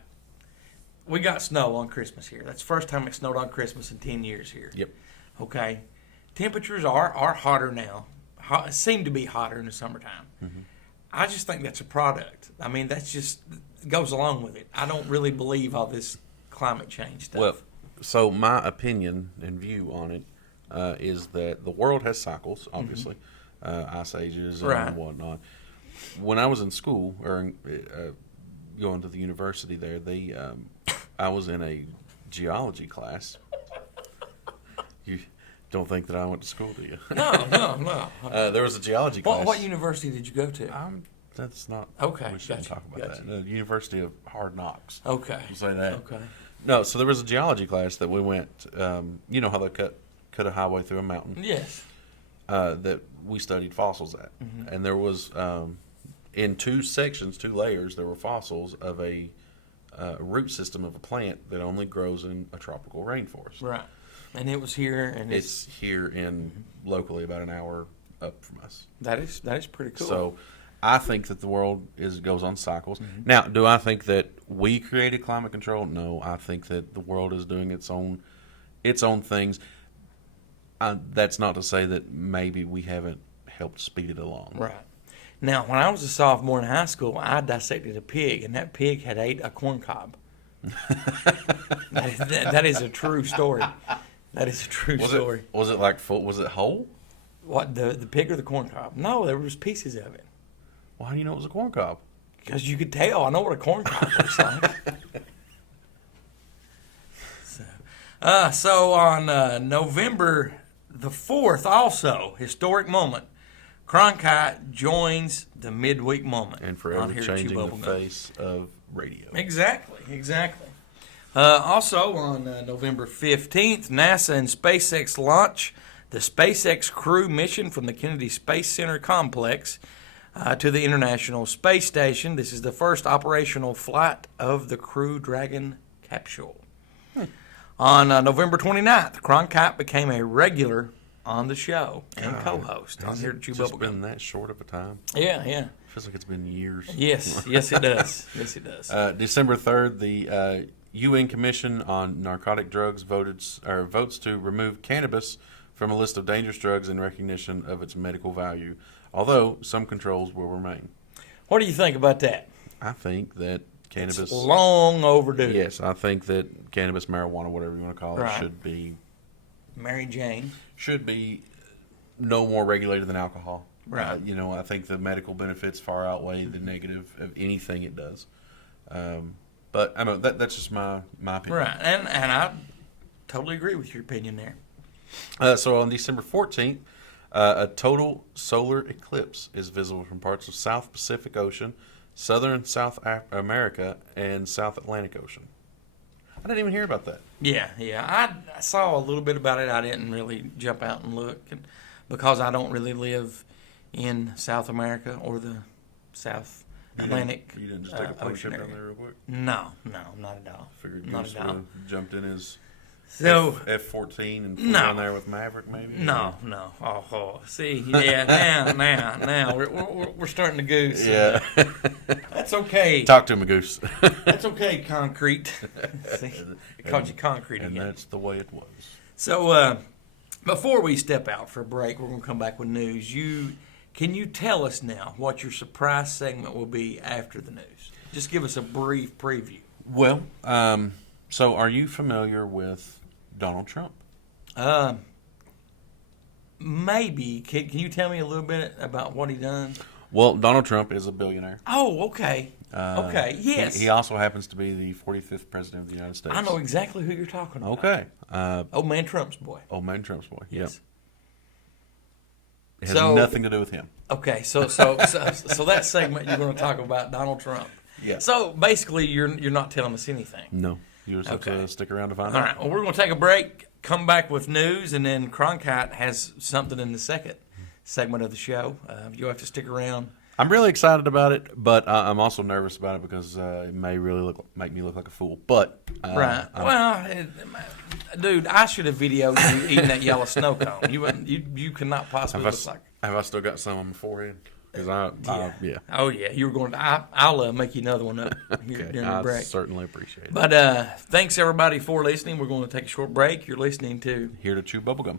We got snow on Christmas here. That's the first time it snowed on Christmas in 10 years here. Yep. Okay. Temperatures are hotter now. Seem to be hotter in the summertime. Mm-hmm. I just think that's a product. I mean, that's just goes along with it. I don't really believe all this climate change stuff. Well, so my opinion and view on it is that the world has cycles, obviously, ice ages and whatnot. When I was in school or going to the university there, I was in a geology class. You don't think that I went to school, do you? No. There was a geology class. What university did you go to? That's not. Okay, We shouldn't gotcha, talk about that. The University of Hard Knocks. Okay. We'll say that. Okay. No, so there was a geology class that we went. You know how they cut a highway through a mountain. Yes. That we studied fossils at, and there was in two layers, there were fossils of a root system of a plant that only grows in a tropical rainforest. Right. And it was here, and It's here in locally about an hour up from us. that is pretty cool. So I think that the world goes on cycles. Now, do I think that we created climate control? No, I think that the world is doing its own things. That's not to say that maybe we haven't helped speed it along. Right. Now, when I was a sophomore in high school, I dissected a pig, and that pig had ate a corn cob. that is a true story. That is a true story. Was it like full? Was it whole? What, the pig or the corn cob? No, there was pieces of it. Well, how do you know it was a corn cob? Because you could tell. I know what a corn cob looks like. So on November the 4th, also, historic moment, Cronkite joins the midweek moment. And on forever here at changing Chew the Bubble Gum. face of radio. Exactly. Also on November 15th, NASA and SpaceX launch the SpaceX Crew mission from the Kennedy Space Center complex to the International Space Station. This is the first operational flight of the Crew Dragon capsule. On November 29th, Cronkite became a regular on the show and co-host on here at Chew Just Bubble been Gum. that short of a time. Yeah. Feels like it's been years. Yes, it does. Yes, it does. December 3rd, the UN Commission on Narcotic Drugs votes to remove cannabis from a list of dangerous drugs in recognition of its medical value, although some controls will remain. What do you think about that? I think that cannabis... It's long overdue. Yes, I think that cannabis, marijuana, whatever you want to call it, Right. Mary Jane. should be no more regulated than alcohol. Right. I think the medical benefits far outweigh the negative of anything it does. But I know that's just my opinion. Right, and I totally agree with your opinion there. So on December 14th, a total solar eclipse is visible from parts of South Pacific Ocean, Southern South America, and South Atlantic Ocean. I didn't even hear about that. Yeah. I saw a little bit about it. I didn't really jump out and look because I don't really live in South America or the South Atlantic You didn't just take a pony Ocean trip down area. there real quick? No, not at all. Figured Not Goose at would all. have jumped in his So F-14 and flew No. down there with Maverick, maybe? no. Oh, see, yeah, now we're starting to goose. Yeah. That's okay. Talk to him, Goose. That's okay, concrete. See, it called you concrete And again. that's the way it was. So before we step out for a break, we're going to come back with news. Can you tell us now what your surprise segment will be after the news? Just give us a brief preview. Well, so are you familiar with Donald Trump? Maybe. Can you tell me a little bit about what he done? Well, Donald Trump is a billionaire. Oh, okay. Okay, yes. He also happens to be the 45th president of the United States. I know exactly who you're talking about. Okay. Old man Trump's boy. Old man Trump's boy. Yes. Yep. It has So- nothing to do with him. Okay, so that segment you're going to talk about Donald Trump. Yeah. So basically, you're not telling us anything. No. You just have Okay. to stick around to find All out. right. Well, we're going to take a break, come back with news, and then Cronkite has something in the second segment of the show. You'll have to stick around. I'm really excited about it, but I'm also nervous about it because it may really make me look like a fool. But Right. Well, dude, I should have videoed you eating that yellow snow cone. You cannot possibly look like. have I still got some on my forehead? Because yeah. Oh yeah, you were going to. I'll make you another one up here Okay, during the I break. certainly appreciate it. But thanks everybody for listening. We're going to take a short break. You're listening to. Here to chew bubblegum.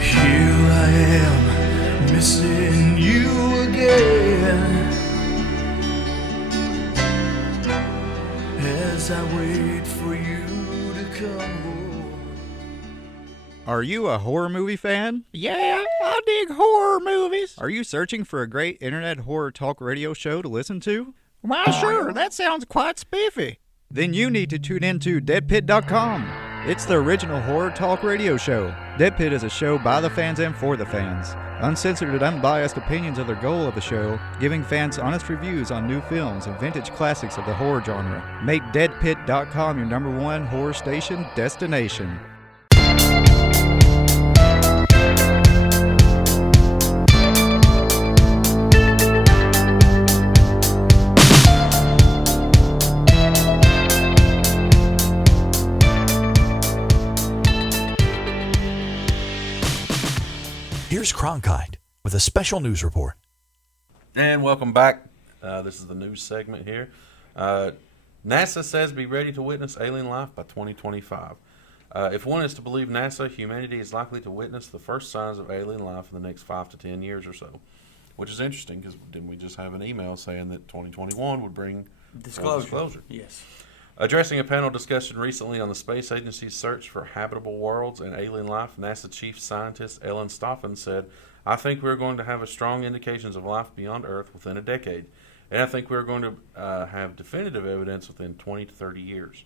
Here I am, missing you again. As I wait for you to come home. Are you a horror movie fan? Yeah, I dig horror movies. Are you searching for a great internet horror talk radio show to listen to? Why, sure, that sounds quite spiffy. Then you need to tune into deadpit.com. It's the original horror talk radio show. Dead Pit is a show by the fans and for the fans. Uncensored and unbiased opinions are the goal of the show, giving fans honest reviews on new films and vintage classics of the horror genre. Make deadpit.com your #1 horror station destination. Here's Cronkite with a special news report. And welcome back. This is the news segment here. NASA says be ready to witness alien life by 2025. If one is to believe NASA, humanity is likely to witness the first signs of alien life in the next 5 to 10 years or so, which is interesting because didn't we just have an email saying that 2021 would bring disclosure? Yes. Addressing a panel discussion recently on the space agency's search for habitable worlds and alien life, NASA chief scientist Ellen Stoffen said, "I think we're going to have strong indications of life beyond Earth within a decade, and I think we're going to have definitive evidence within 20 to 30 years.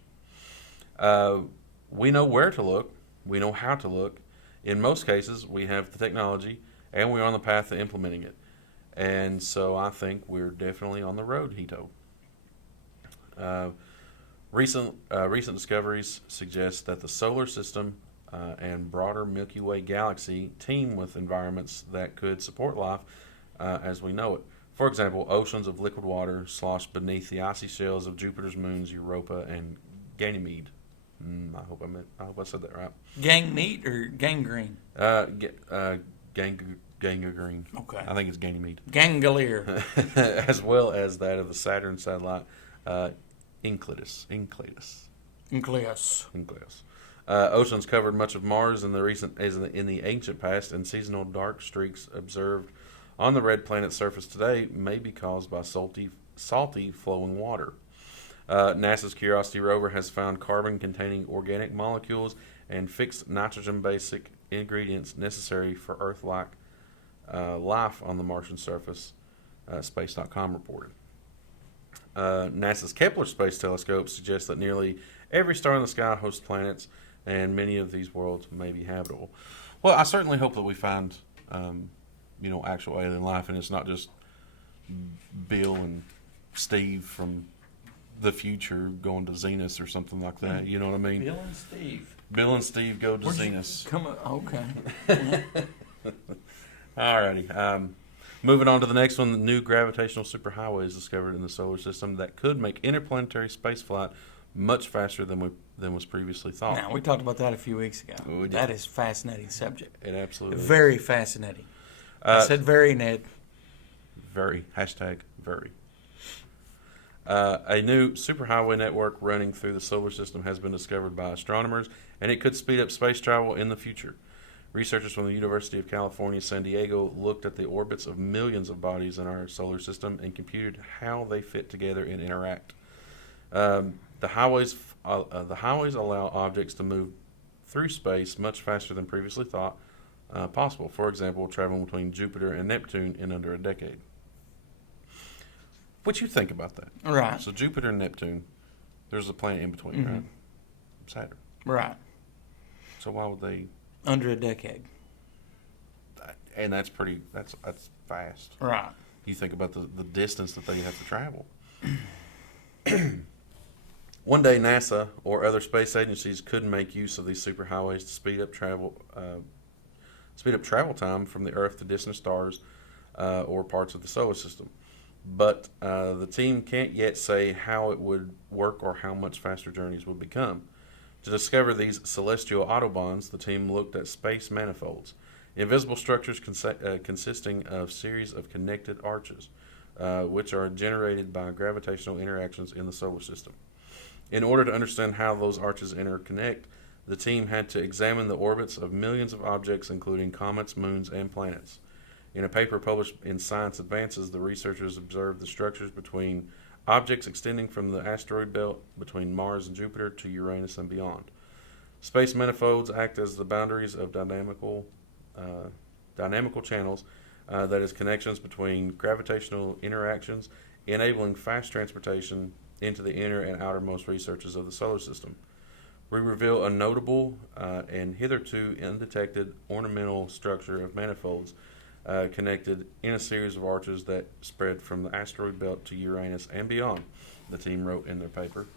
We know where to look. We know how to look. In most cases, we have the technology, and we're on the path to implementing it. And so I think we're definitely on the road," he told. Recent discoveries suggest that the solar system and broader Milky Way galaxy teem with environments that could support life as we know it. For example, oceans of liquid water slosh beneath the icy shells of Jupiter's moons Europa and Ganymede. I hope I said that right. Gang meat or gangrene? Gangrene. Okay. I think it's Ganymede. Gangolier. As well as that of the Saturn satellite Enceladus. Nucleus. Oceans covered much of Mars in the ancient past, and seasonal dark streaks observed on the red planet's surface today may be caused by salty flowing water. NASA's Curiosity rover has found carbon-containing organic molecules and fixed nitrogen-basic ingredients necessary for Earth-like life on the Martian surface, Space.com reported. NASA's Kepler Space Telescope suggests that nearly every star in the sky hosts planets, and many of these worlds may be habitable. Well, I certainly hope that we find, actual alien life, and it's not just Bill and Steve from the future going to Zenus or something like that. You know what I mean? Bill and Steve. Bill and Steve go to Zenus. Okay. Alrighty. Moving on to the next one, the new gravitational superhighway is discovered in the solar system that could make interplanetary spaceflight much faster than was previously thought. Now, we talked about that a few weeks ago. We did. That is a fascinating subject. It absolutely is. Very fascinating. I said very, Ned. Very. Hashtag very. A new superhighway network running through the solar system has been discovered by astronomers, and it could speed up space travel in the future. Researchers from the University of California, San Diego looked at the orbits of millions of bodies in our solar system and computed how they fit together and interact. The highways allow objects to move through space much faster than previously thought possible. For example, traveling between Jupiter and Neptune in under a decade. What you think about that? Right. So Jupiter and Neptune, there's a planet in between, right? Saturn. Right. So why would they? Under a decade. And that's fast. Right. You think about the distance that they have to travel. One day, NASA or other space agencies could make use of these superhighways to speed up travel time from the Earth to distant stars or parts of the solar system. But the team can't yet say how it would work or how much faster journeys would become. To discover these celestial autobahns, the team looked at space manifolds, invisible structures consisting of series of connected arches, which are generated by gravitational interactions in the solar system. In order to understand how those arches interconnect, the team had to examine the orbits of millions of objects, including comets, moons, and planets. In a paper published in Science Advances, the researchers observed the structures between objects extending from the asteroid belt between Mars and Jupiter to Uranus and beyond. Space manifolds act as the boundaries of dynamical channels, that is, connections between gravitational interactions, enabling fast transportation into the inner and outermost researches of the solar system. We reveal a notable and hitherto undetected ornamental structure of manifolds connected in a series of arches that spread from the asteroid belt to Uranus and beyond, the team wrote in their paper.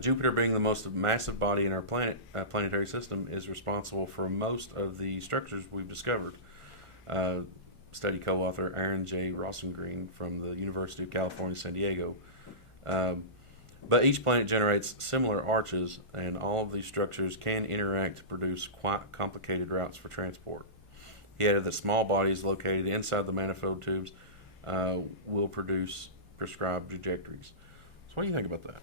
Jupiter, being the most massive body in our planetary system, is responsible for most of the structures we've discovered. Study co-author Aaron J. Rosengren from the University of California, San Diego. But each planet generates similar arches, and all of these structures can interact to produce quite complicated routes for transport. He added that small bodies located inside the manifold tubes will produce prescribed trajectories. So, what do you think about that?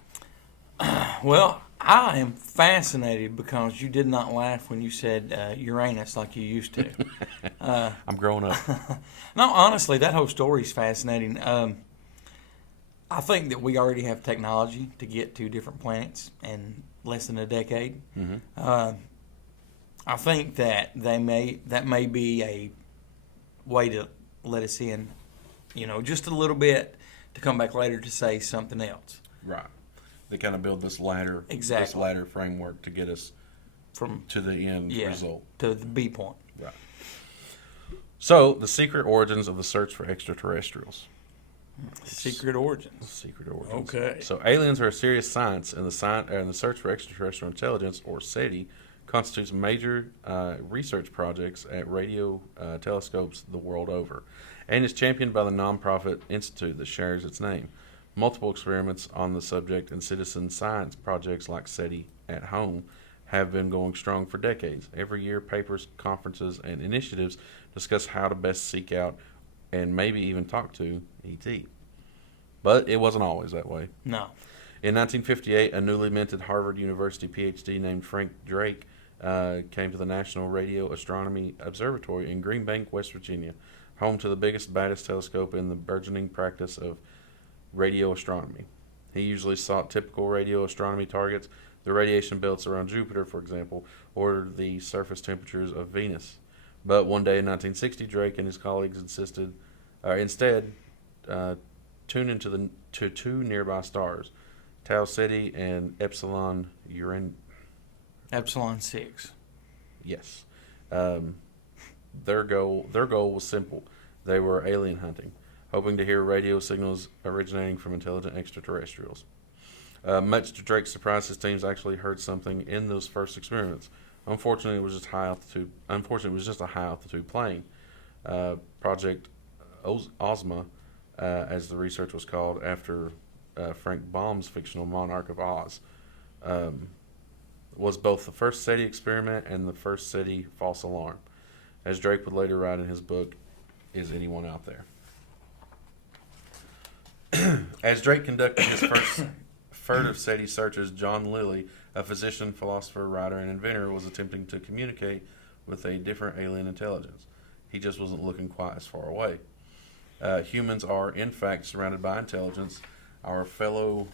Well, I am fascinated because you did not laugh when you said Uranus like you used to. I'm growing up. No, honestly, that whole story is fascinating. I think that we already have technology to get to different planets in less than a decade. I think that that may be a way to let us in, just a little bit to come back later to say something else. Right. They kind of build this ladder, Exactly. this ladder framework to get us From to the end result. to the B point. Right. So, the secret origins of the search for extraterrestrials. Secret origins. Secret origins. Okay. So, aliens are a serious science, and the search for extraterrestrial intelligence, or SETI, constitutes major research projects at radio telescopes the world over, and is championed by the nonprofit institute that shares its name. Multiple experiments on the subject and citizen science projects like SETI at home have been going strong for decades. Every year, papers, conferences, and initiatives discuss how to best seek out and maybe even talk to ET. But it wasn't always that way. No. In 1958, a newly minted Harvard University PhD named Frank Drake came to the National Radio Astronomy Observatory in Green Bank, West Virginia, home to the biggest, baddest telescope in the burgeoning practice of radio astronomy. He usually sought typical radio astronomy targets, the radiation belts around Jupiter, for example, or the surface temperatures of Venus. But one day in 1960, Drake and his colleagues instead tuned into to two nearby stars, Tau Ceti and Epsilon Uranus. Epsilon 6. Yes. Their goal was simple. They were alien hunting, hoping to hear radio signals originating from intelligent extraterrestrials. Much to Drake's surprise, his teams actually heard something in those first experiments. Unfortunately, it was just a high altitude plane. Project Ozma, as the research was called after Frank Baum's fictional Monarch of Oz, was both the first SETI experiment and the first SETI false alarm, as Drake would later write in his book, Is Anyone Out There? As Drake conducted his first furtive SETI searches, John Lilly, a physician, philosopher, writer, and inventor, was attempting to communicate with a different alien intelligence. He just wasn't looking quite as far away. Humans are, in fact, surrounded by intelligence. Our fellow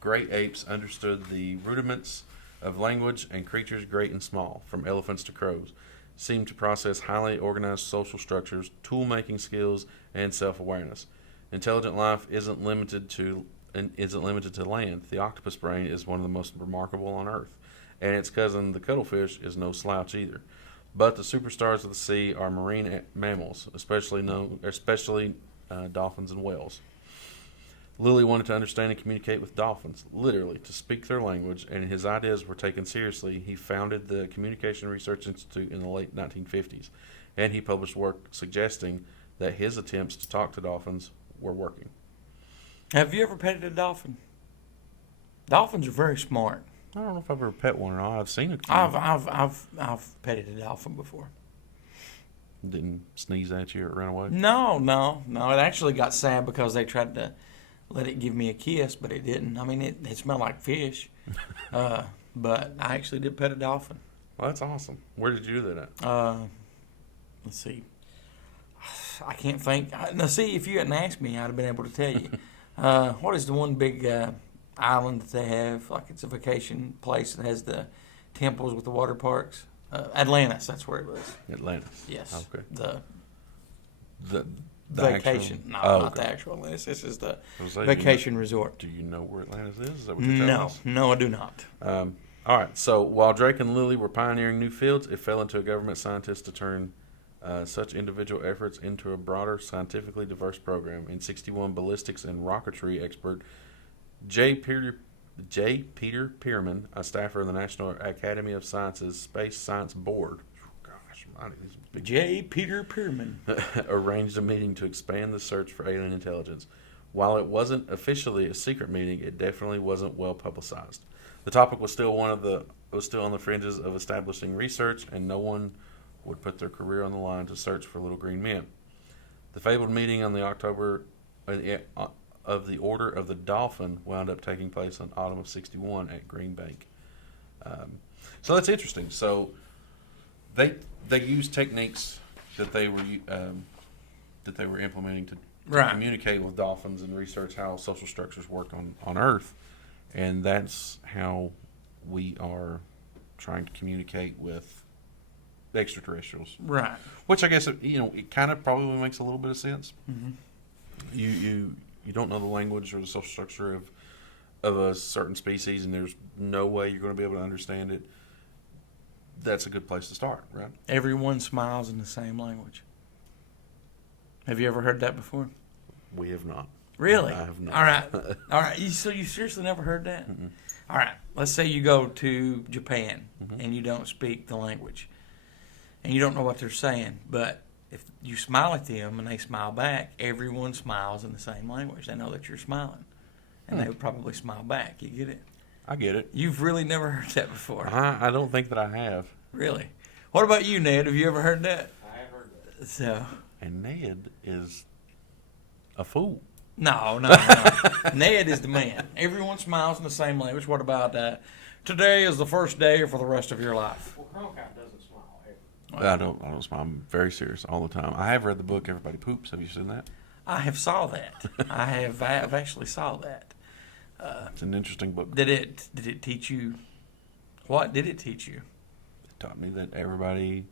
great apes understood the rudiments of language, and creatures great and small, from elephants to crows, seem to process highly organized social structures, tool-making skills, and self-awareness. Intelligent life isn't limited to land. The octopus brain is one of the most remarkable on Earth, and its cousin, the cuttlefish, is no slouch either. But the superstars of the sea are marine mammals, especially dolphins and whales. Lilly wanted to understand and communicate with dolphins, literally, to speak their language, and his ideas were taken seriously. He founded the Communication Research Institute in the late 1950s, and he published work suggesting that his attempts to talk to dolphins were working. Have you ever petted a dolphin? Dolphins are very smart. I don't know if I've ever pet one or not. I've seen a few. I've petted a dolphin before. Didn't sneeze at you or run away? No. It actually got sad because they tried to let it give me a kiss, but it didn't. I mean, it smelled like fish. But I actually did pet a dolphin. Well, that's awesome. Where did you do that at? Let's see. I can't think. Now, see, if you hadn't asked me, I'd have been able to tell you. What is the one big island that they have? Like it's a vacation place that has the temples with the water parks? Atlantis, that's where it was. Atlantis. Yes. Okay. The The vacation. actual- No, oh, not okay. the actual Atlantis. This is the I was like, vacation resort. Do you know where Atlantis is? Is that what you're telling us? No, I do not. All right. So while Drake and Lilly were pioneering new fields, it fell into a government scientist to turn such individual efforts into a broader, scientifically diverse program. In '61, ballistics and rocketry expert J. Peter Pearman, a staffer of the National Academy of Sciences Space Science Board, J. Peter Pearman. arranged a meeting to expand the search for alien intelligence. While it wasn't officially a secret meeting, it definitely wasn't well publicized. The topic was still on the fringes of establishing research, and no one would put their career on the line to search for little green men. The fabled meeting on the October of the Order of the Dolphin wound up taking place in autumn of '61 at Green Bank. So that's interesting. So they used techniques that they were implementing to Right. communicate with dolphins and research how social structures work on Earth, and that's how we are trying to communicate with extraterrestrials. Right. Which I guess it kind of probably makes a little bit of sense. Mm-hmm. You don't know the language or the social structure of a certain species, and there's no way you're going to be able to understand it. That's a good place to start, right? Everyone smiles in the same language. Have you ever heard that before? We have not. Really? I have not. All right. All right. So you seriously never heard that? Mm-mm. All right. Let's say you go to Japan and you don't speak the language and you don't know what they're saying, but if you smile at them and they smile back, everyone smiles in the same language. They know that you're smiling, and they would probably smile back. You get it? I get it. You've really never heard that before. I don't think that I have. Really? What about you, Ned? Have you ever heard that? I have heard that. So. And Ned is a fool. No. Ned is the man. Everyone smiles in the same language. What about today is the first day for the rest of your life? Well, Cronkite doesn't smile ever. I don't smile. I'm very serious all the time. I have read the book Everybody Poops. Have you seen that? I have saw that. I've actually saw that. It's an interesting book. Did it teach you? What did it teach you? It taught me that everybody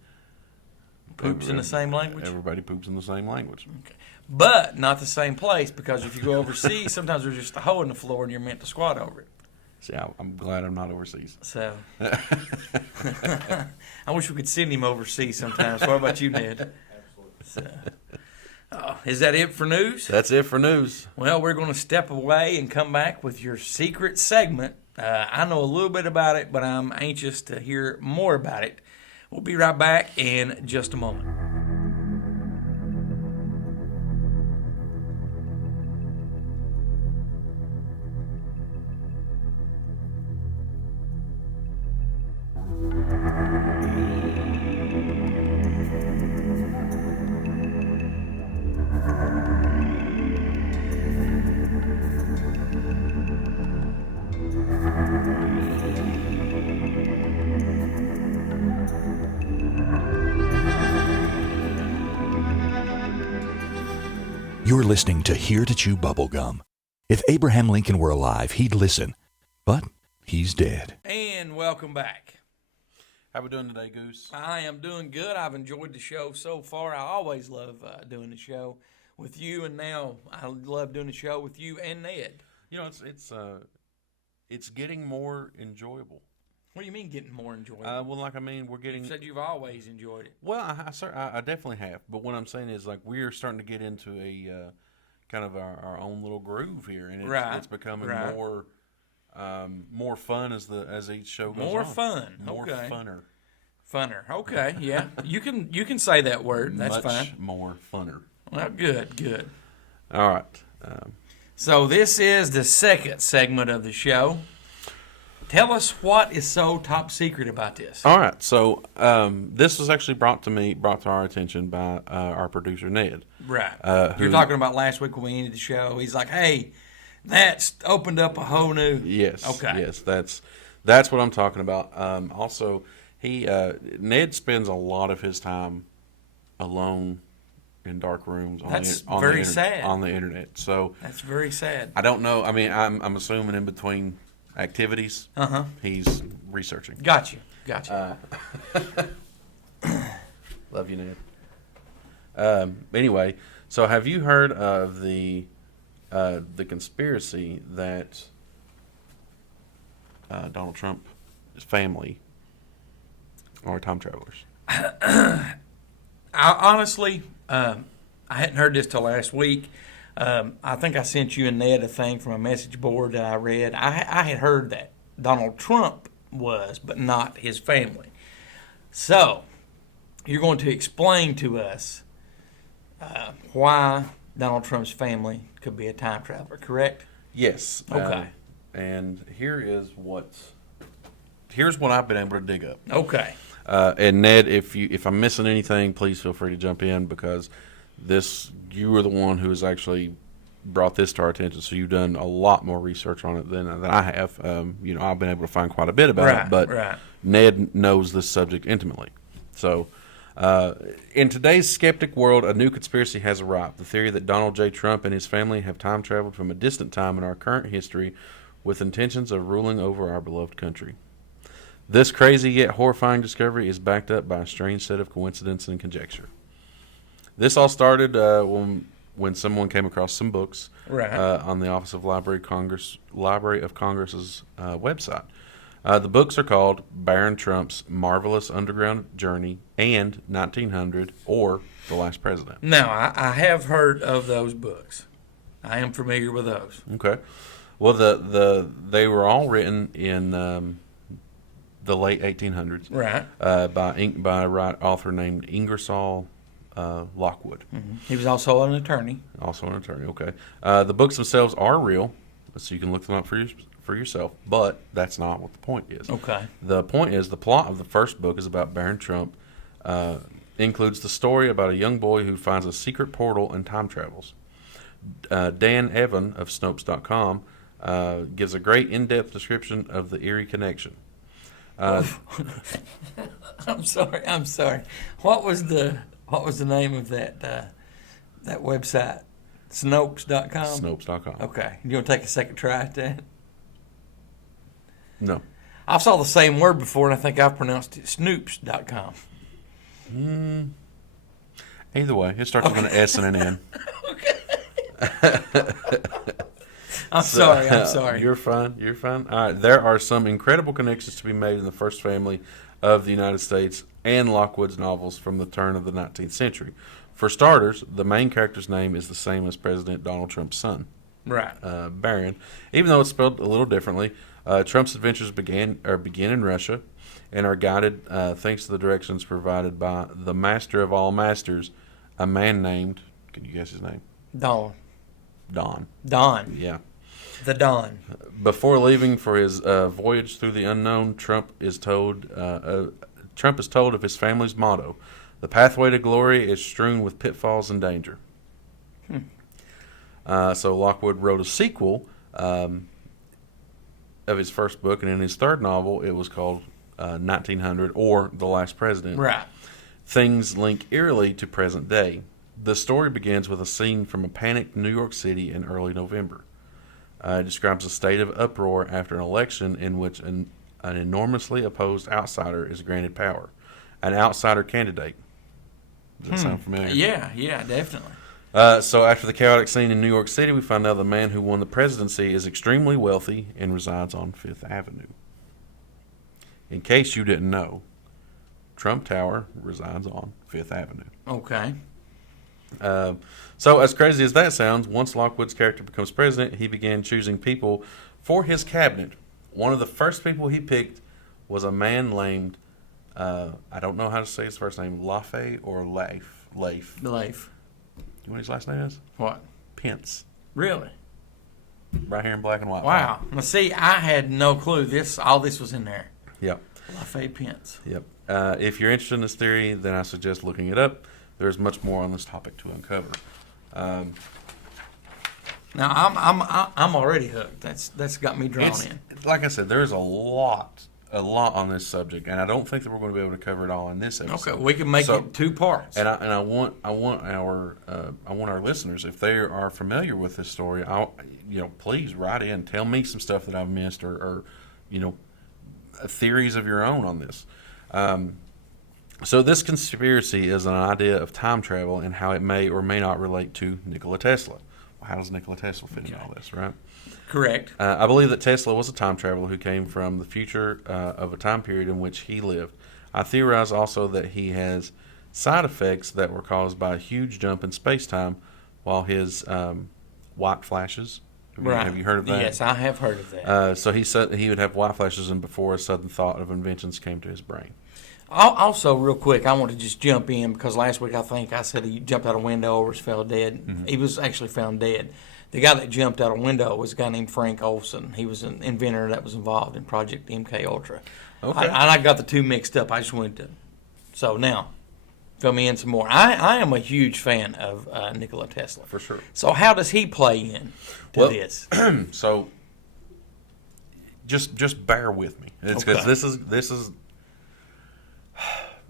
Poops in the same language? Everybody poops in the same language. Okay. But not the same place, because if you go overseas, sometimes there's just a hole in the floor and you're meant to squat over it. See, I'm glad I'm not overseas. So I wish we could send him overseas sometimes. What about you, Ned? Absolutely. So, is that it for news? That's it for news. Well, we're going to step away and come back with your secret segment. I know a little bit about it, but I'm anxious to hear more about it. We'll be right back in just a moment. You're listening to Here to Chew Bubblegum. If Abraham Lincoln were alive, he'd listen. But he's dead. And welcome back. How we doing today, Goose? I am doing good. I've enjoyed the show so far. I always love doing the show with you, and now I love doing the show with you and Ned. You know, it's getting more enjoyable. What do you mean getting more enjoyable? We're getting. You said you've always enjoyed it. Well, I definitely have. But what I'm saying is, like, we're starting to get into a kind of our own little groove here, and it's becoming more fun as each show goes on. More fun. More Okay. funner. Okay, yeah. you can say that word. That's Much fine. more funner. Well, good. All right. So this is the second segment of the show. Tell us what is so top secret about this. All right. So this was actually brought to our attention by our producer Ned. Right. You're talking about last week when we ended the show. He's like, "Hey, that's opened up a whole new." Yes. Okay. Yes. That's what I'm talking about. Also, Ned spends a lot of his time alone in dark rooms sad. on the internet. So That's very sad. I don't know. I mean, I'm assuming in between activities, he's researching. Got you. Love you, Ned. Anyway, so have you heard of the conspiracy that Donald Trump's family are time travelers? I honestly, I hadn't heard this till last week. I think I sent you and Ned a thing from a message board that I read. I had heard that Donald Trump was, but not his family. So, you're going to explain to us why Donald Trump's family could be a time traveler, correct? Yes. Okay. And here's what I've been able to dig up. Okay. And Ned, if I'm missing anything, please feel free to jump in, because you were the one who has actually brought this to our attention. So you've done a lot more research on it than I have. I've been able to find quite a bit about it, but Ned knows this subject intimately. So, in today's skeptic world, a new conspiracy has arrived. The theory that Donald J. Trump and his family have time traveled from a distant time in our current history with intentions of ruling over our beloved country. This crazy yet horrifying discovery is backed up by a strange set of coincidence and conjecture. This all started when someone came across some books on the Office of Library of Congress's website. The books are called Baron Trump's Marvelous Underground Journey and 1900 or The Last President. Now, I have heard of those books. I am familiar with those. Okay. Well, they were all written in the late 1800s. Right. By a author named Ingersoll Lockwood. Mm-hmm. He was also an attorney. Also an attorney, okay. The books themselves are real, so you can look them up for yourself, but that's not what the point is. Okay. The point is, the plot of the first book is about Baron Trump, includes the story about a young boy who finds a secret portal and time travels. Dan Evan of Snopes.com gives a great in-depth description of the eerie connection. I'm sorry. What was the name of that website? Snopes.com? Snopes.com. Okay. You want to take a second try at that? No. I saw the same word before, and I think I've pronounced it Snoops.com. Either way, it starts with an S and an N. I'm sorry. You're fine. All right. There are some incredible connections to be made in the first family of the United States and Lockwood's novels from the turn of the 19th century. For starters, the main character's name is the same as President Donald Trump's son, Right. Barron. Even though it's spelled a little differently, Trump's adventures begin in Russia and are guided thanks to the directions provided by the master of all masters, a man named, can you guess his name? Don. Yeah. The Don. Before leaving for his voyage through the unknown, Trump is told of his family's motto: "The pathway to glory is strewn with pitfalls and danger." So Lockwood wrote a sequel of his first book, and in his third novel, it was called 1900 or The Last President. Right. Things link eerily to present day. The story begins with a scene from a panicked New York City in early November. It describes a state of uproar after an election in which an enormously opposed outsider is granted power. An outsider candidate. Does that sound familiar? Yeah, definitely. So after the chaotic scene in New York City, we find out the man who won the presidency is extremely wealthy and resides on Fifth Avenue. In case you didn't know, Trump Tower resides on Fifth Avenue. Okay. So as crazy as that sounds, once Lockwood's character becomes president, he began choosing people for his cabinet. One of the first people he picked was a man named, I don't know how to say his first name, Lafe or Leif. Leif. You know what his last name is? What? Pence. Really? Right here in black and white. Wow. Now, see, I had no clue. All this was in there. Yep. Lafayette Pence. Yep. If you're interested in this theory, then I suggest looking it up. There's much more on this topic to uncover. Now I'm already hooked. That's got me drawn in. Like I said, there's a lot on this subject, and I don't think that we're going to be able to cover it all in this episode. Okay, we can make it 2 parts. And I want our listeners, if they are familiar with this story, please write in, tell me some stuff that I've missed, or theories of your own on this. So this conspiracy is an idea of time travel and how it may or may not relate to Nikola Tesla. Well, how does Nikola Tesla fit in all this, right? Correct. I believe that Tesla was a time traveler who came from the future of a time period in which he lived. I theorize also that he has side effects that were caused by a huge jump in space-time while his white flashes. Have you heard of that? Yes, I have heard of that. So he said he would have white flashes and before a sudden thought of inventions came to his brain. Also, real quick, I want to just jump in because last week I think I said he jumped out a window or was found dead. He was actually found dead. The guy that jumped out a window was a guy named Frank Olson. He was an inventor that was involved in Project MK Ultra. Okay. I got the two mixed up. I just wanted to. So now, fill me in some more. I am a huge fan of Nikola Tesla. For sure. So how does he play in to this? So just bear with me. It's because Okay.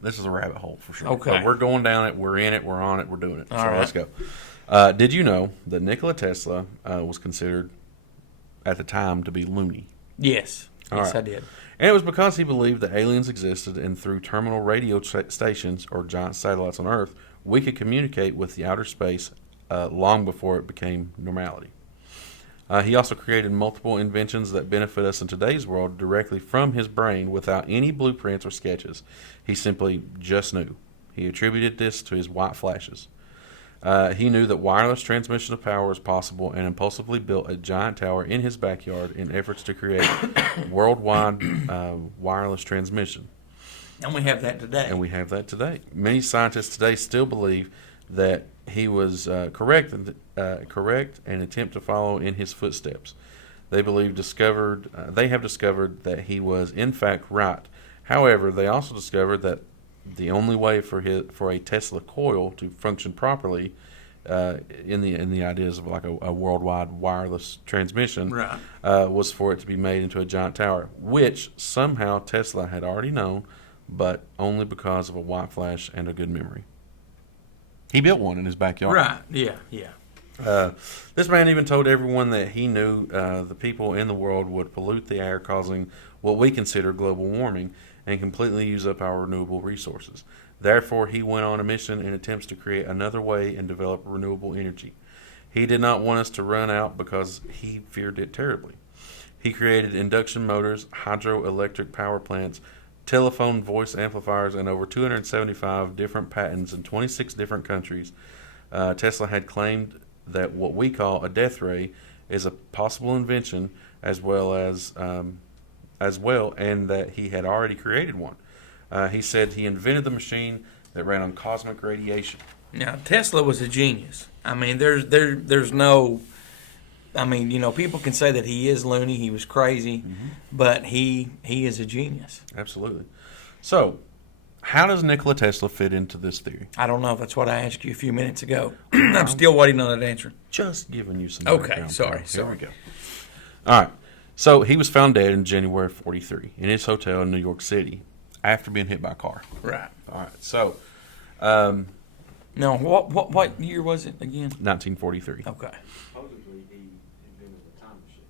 this is a rabbit hole for sure. Okay. But we're going down it. We're in it. We're on it. We're doing it. All so right. let's go. Did you know that Nikola Tesla was considered at the time to be loony? Yes. All Yes, right. I did. And it was because he believed that aliens existed, and through terminal radio stations or giant satellites on Earth, we could communicate with the outer space long before it became normality. He also created multiple inventions that benefit us in today's world directly from his brain without any blueprints or sketches. He simply just knew. He attributed this to his white flashes. He knew that wireless transmission of power was possible and impulsively built a giant tower in his backyard in efforts to create worldwide wireless transmission. And we have that today. And we have that today. Many scientists today still believe that he was correct and attempt to follow in his footsteps. They have discovered that he was in fact right. However, they also discovered that the only way for a Tesla coil to function properly, in the ideas of like a worldwide wireless transmission, Right. Was for it to be made into a giant tower, which somehow Tesla had already known, but only because of a white flash and a good memory. He built one in his backyard. Right. Yeah. This man even told everyone that he knew the people in the world would pollute the air, causing what we consider global warming, and completely use up our renewable resources. Therefore, he went on a mission in attempts to create another way and develop renewable energy. He did not want us to run out because he feared it terribly. He created induction motors, hydroelectric power plants, telephone voice amplifiers, and over 275 different patents in 26 different countries. Tesla had claimed that what we call a death ray is a possible invention as well, and that he had already created one. He said he invented the machine that ran on cosmic radiation. Now Tesla was a genius. I mean, there's no. I mean, people can say that he is loony, he was crazy, but he is a genius. Absolutely. So, how does Nikola Tesla fit into this theory? I don't know if that's what I asked you a few minutes ago. I'm still waiting on that answer. Just giving you some Okay, background. sorry. Here we go. All right. So he was found dead in January of 43 in his hotel in New York City after being hit by a car. Right. All right. So, No, what year was it again? 1943. Okay. Supposedly he invented the time machine.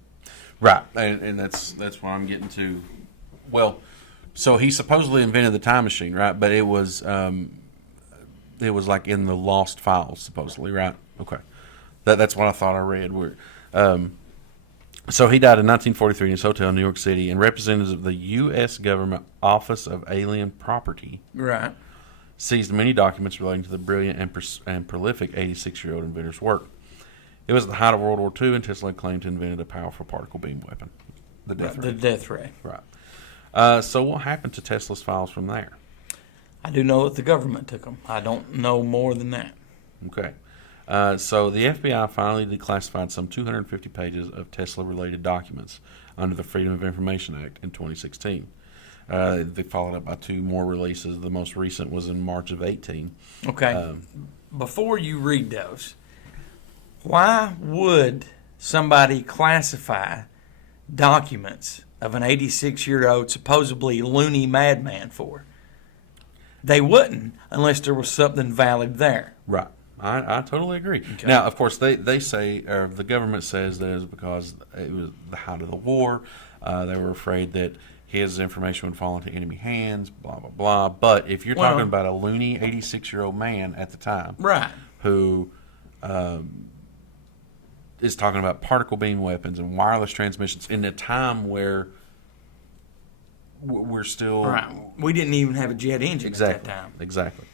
Right, and that's what I'm getting to. Well, so he supposedly invented the time machine, right? But it was like in the lost files, supposedly, right? Okay, that's what I thought I read. So he died in 1943 in his hotel in New York City, and representatives of the U.S. Government Office of Alien Property Right. seized many documents relating to the brilliant and prolific 86-year-old inventor's work. It was at the height of World War II, and Tesla claimed to have invented a powerful particle beam weapon, the death The ray. death ray. Right. So what happened to Tesla's files from there? I do know that the government took them. I don't know more than that. Okay. So the FBI finally declassified some 250 pages of Tesla-related documents under the Freedom of Information Act in 2016. They followed up by two more releases. The most recent was in March of 18. Okay. Before you read those, why would somebody classify documents of an 86-year-old supposedly loony madman for? They wouldn't unless there was something valid there. Right. I totally agree. Okay. Now, of course, they say, or the government says that it was because it was the height of the war. They were afraid that his information would fall into enemy hands, blah, blah, blah. But if you're talking about a loony 86-year-old man at the time, right, who is talking about particle beam weapons and wireless transmissions in a time where we're still... Right. We didn't even have a jet engine at that time. Exactly.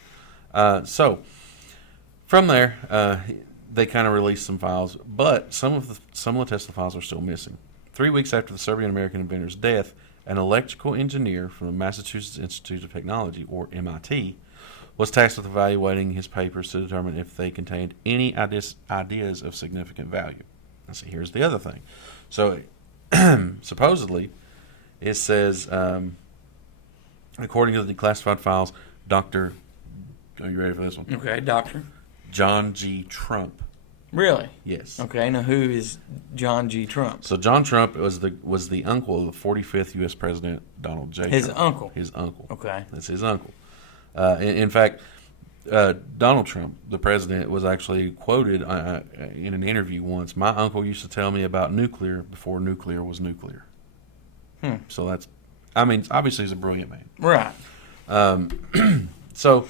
So from there, they kind of released some files, but some of the Tesla files are still missing. 3 weeks after the Serbian-American inventor's death, an electrical engineer from the Massachusetts Institute of Technology, or MIT, was tasked with evaluating his papers to determine if they contained any ideas of significant value. Now, see, here's the other thing. So, supposedly, it says, according to the declassified files, Dr. Are you ready for this one? Okay, doctor. John G. Trump. Really? Yes. Okay, now who is John G. Trump? So John Trump was the uncle of the 45th U.S. President Donald J. His Trump. uncle? His uncle. Okay. That's his uncle. In fact, Donald Trump, the president, was actually quoted in an interview once. My uncle used to tell me about nuclear before nuclear was nuclear. So that's, I mean, obviously he's a brilliant man. Right. So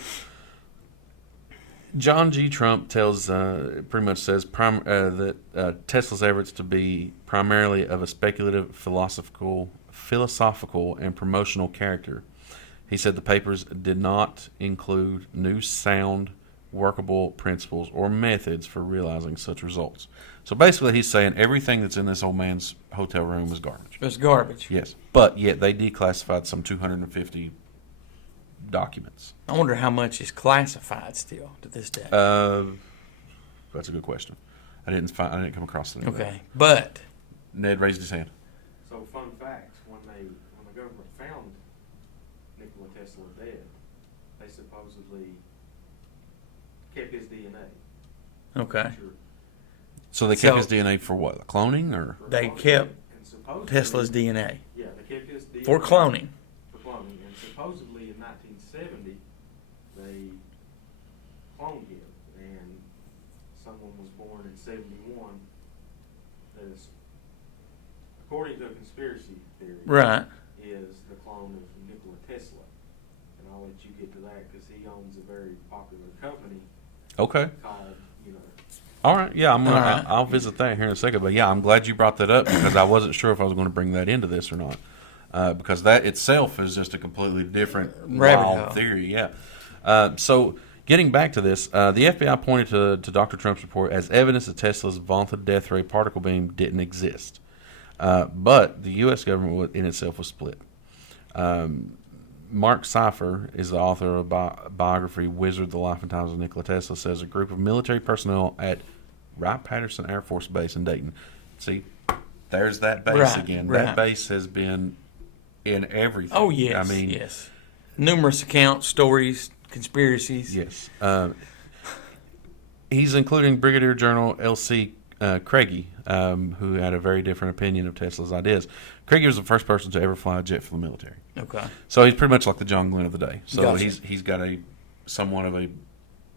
John G. Trump pretty much says that Tesla's efforts to be primarily of a speculative, philosophical, and promotional character. He said the papers did not include new sound, workable principles or methods for realizing such results. So basically he's saying everything that's in this old man's hotel room is garbage. It's garbage. Yes. But yet they declassified some 250 documents. I wonder how much is classified still to this day. That's a good question. I didn't come across it. Okay, but Ned raised his hand. So fun fact, when the government found Nikola Tesla dead, they supposedly kept his DNA. okay, Sure. So they kept So- his DNA for what? Cloning or? For They cloning. kept And supposedly- Tesla's DNA Yeah, they kept his DNA for cloning. For cloning, and supposedly in 1970 they cloned him, and someone was born in 71 that is, according to a conspiracy theory, Right. is the clone of Nikola Tesla. And I'll let you get to that because he owns a very popular company Okay. called, All right. Yeah, All right. I'll visit that here in a second. But yeah, I'm glad you brought that up because I wasn't sure if I was going to bring that into this or not. Because that itself is just a completely different Rabbit wild hole. theory. Yeah. So getting back to this, the FBI pointed to Dr. Trump's report as evidence that Tesla's vaunted death ray particle beam didn't exist. But the U.S. government in itself was split. Mark Cypher is the author of a biography, Wizard, The Life and Times of Nikola Tesla, says a group of military personnel at Wright-Patterson Air Force Base in Dayton. See, there's that base Right, again. right. That base has been in everything. Oh yes. I mean, yes. Numerous accounts, stories, conspiracies. yes. He's including Brigadier General L.C. Craigie, who had a very different opinion of Tesla's ideas. Craigie was the first person to ever fly a jet for the military. Okay. So he's pretty much like the John Glenn of the day. So Gotcha. he's got a somewhat of a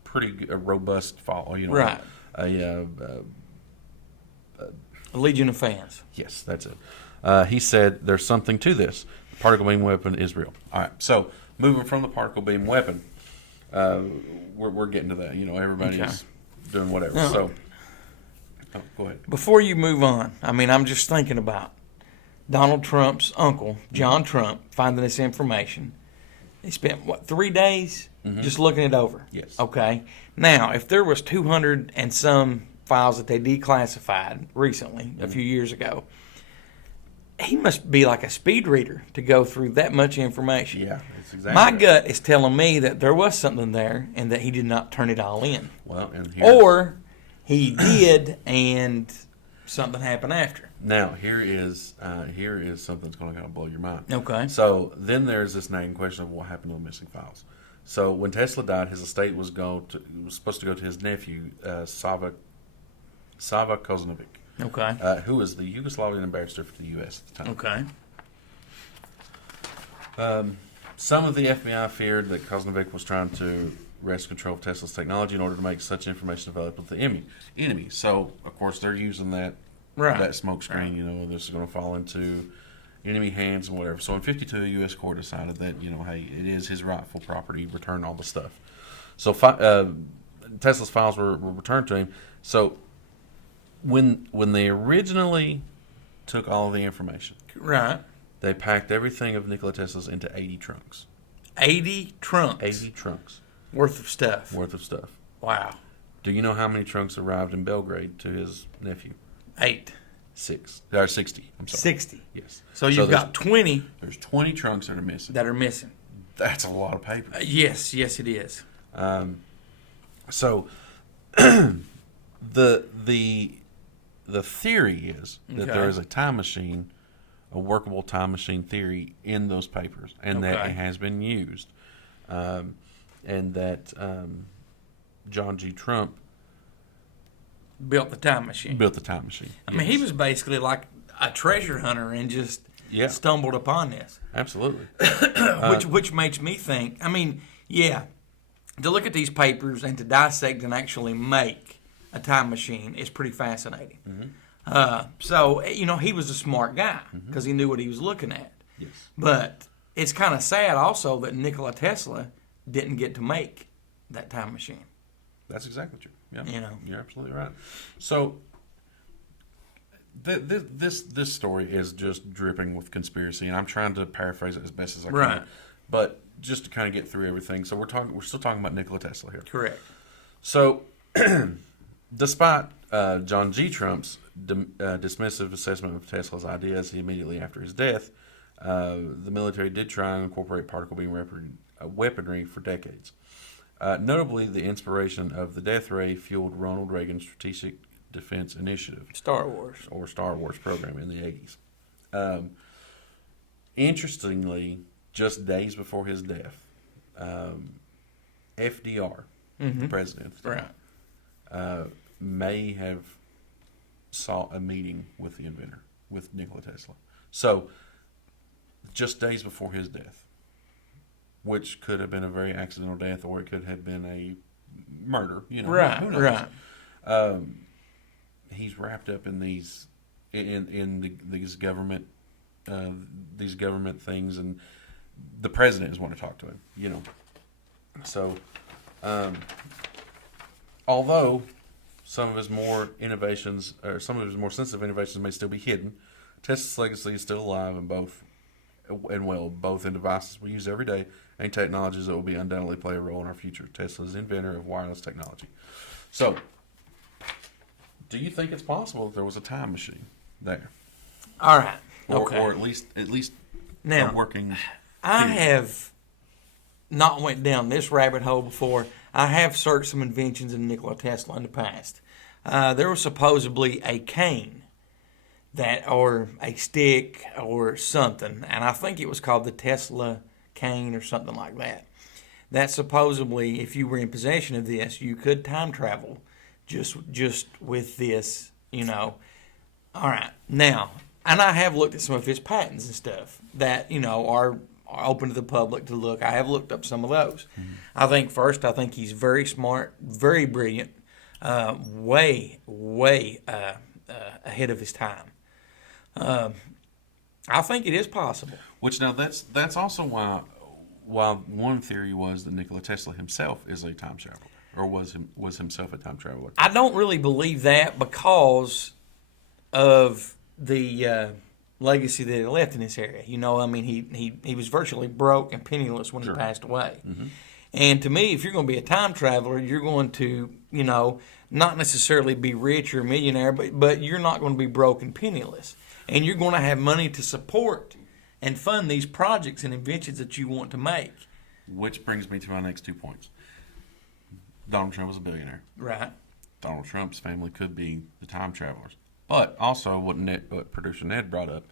pretty robust follow. You know, Right. A A legion of fans. yes, that's it. He said there's something to this. The particle beam weapon is real. All right. So moving from the particle beam weapon, we're getting to that. You know, everybody's Okay. doing whatever. No. So go ahead. Before you move on, I mean, I'm just thinking about Donald Trump's uncle, John Trump, finding this information. He spent, 3 days just looking it over? Yes. Okay. Now, if there was 200 and some files that they declassified recently, a few years ago, he must be like a speed reader to go through that much information. Yeah, it's exactly. My right. gut is telling me that there was something there and that he did not turn it all in. Well, and here's, Or he did and something happened after. now here is something that's going to kind of blow your mind. Okay. So then there's this nagging question of what happened to the missing files. So when Tesla died, his estate was supposed to go to his nephew, Sava Kozanovic, Okay. who was the Yugoslavian ambassador for the U.S. at the time. Okay. Some of the FBI feared that Kozanovic was trying to wrest control of Tesla's technology in order to make such information available to the enemy. So, of course, they're using that Right. smoke screen. You know, this is going to fall into enemy hands and whatever. So in 52, the U.S. court decided that, you know, hey, it is his rightful property, return all the stuff. So Tesla's files were returned to him. So when they originally took all of the information, Right. they packed everything of Nikola Tesla's into 80 trunks. 80 trunks 80 trunks worth of stuff. worth of stuff. Wow. Do you know how many trunks arrived in Belgrade to his nephew? 8. 60. I'm sorry. 60. Yes. So you've there's- got 20 There's 20 trunks that are missing. that are missing. That's a lot of paper. Yes, it is. So the theory is that there Okay. is a time machine, a workable time machine theory in those papers, and that Okay. it has been used, and that John G. Trump Built the time machine. built the time machine. I mean, he was basically like a treasure hunter and just Yeah. stumbled upon this. Absolutely. Which makes me think, I mean, yeah, to look at these papers and to dissect and actually make a time machine is pretty fascinating. So, he was a smart guy because he knew what he was looking at. Yes. But it's kind of sad also that Nikola Tesla didn't get to make that time machine. That's exactly true. Yeah. You're absolutely right. So this story is just dripping with conspiracy, and I'm trying to paraphrase it as best as I can. Right. But just to kind of get through everything, so we're still talking about Nikola Tesla here. Correct. So, despite John G. Trump's dismissive assessment of Tesla's ideas immediately after his death, the military did try and incorporate particle beam weaponry for decades. Notably, the inspiration of the death ray fueled Ronald Reagan's Strategic Defense Initiative, Star Wars. or Star Wars program in the 80s. Interestingly, just days before his death, FDR, the president, Right. may have sought a meeting with the inventor, with Nikola Tesla. So, just days before his death, which could have been a very accidental death, or it could have been a murder. Right, who knows? right. He's wrapped up in these these government things, and the president is wanting to talk to him. So, although some of his more innovations, or some of his more sensitive innovations, may still be hidden, Tesla's legacy is still alive in both in devices we use every day and technologies that will be undoubtedly play a role in our future. Tesla is the inventor of wireless technology. So, do you think it's possible that there was a time machine there, All right. Okay. or at least Now, a working? I theory? have not went down this rabbit hole before. I have searched some inventions of Nikola Tesla in the past. There was supposedly a cane or a stick or something, and I think it was called the Tesla cane or something like that. That supposedly, if you were in possession of this, you could time travel just with this, All right. Now, and I have looked at some of his patents and stuff that, are open to the public to look. I have looked up some of those. I think he's very smart, very brilliant, way ahead of his time. I think it is possible. Which now that's also why one theory was that Nikola Tesla himself is a time traveler, or was himself a time traveler. I don't really believe that because of the legacy that he left in this area. He was virtually broke and penniless when he passed away. And to me, if you're going to be a time traveler, you're going to, not necessarily be rich or a millionaire, but you're not going to be broke and penniless. And you're going to have money to support and fund these projects and inventions that you want to make. Which brings me to my next 2 points. Donald Trump was a billionaire. Right. Donald Trump's family could be the time travelers. But also, what producer Ned brought up,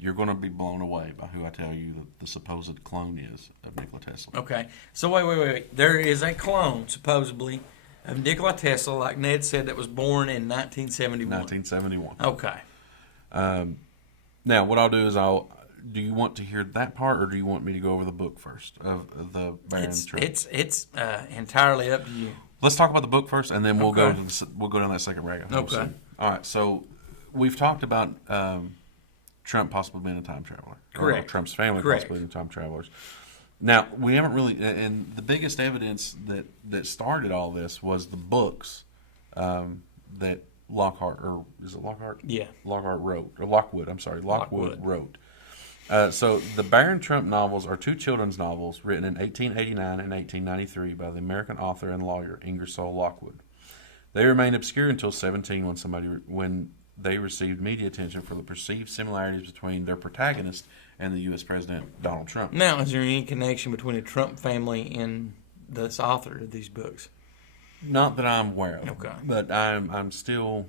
you're going to be blown away by who I tell you the supposed clone is of Nikola Tesla. Okay. So wait. There is a clone, supposedly, of Nikola Tesla, like Ned said, that was born in 1971. 1971. Okay. Now, what I'll do is do you want to hear that part, or do you want me to go over the book first of the Baron Trump? It's entirely up to you. Let's talk about the book first, and then we'll Okay. go down that second rabbit hole. Okay. All right. So we've talked about Trump possibly being a time traveler. Correct. Or Trump's family Correct. possibly being time travelers. Now, we haven't really, and the biggest evidence that started all this was the books that Lockhart, or is it Lockhart? Yeah. Lockhart wrote, or Lockwood, I'm sorry, Lockwood Lockwood. wrote. So the Baron Trump novels are two children's novels written in 1889 and 1893 by the American author and lawyer Ingersoll Lockwood. They remained obscure until 17 when they received media attention for the perceived similarities between their protagonist and the U.S. President Donald Trump. Now, is there any connection between the Trump family and this author of these books? Not that I'm aware of. Okay. But I'm still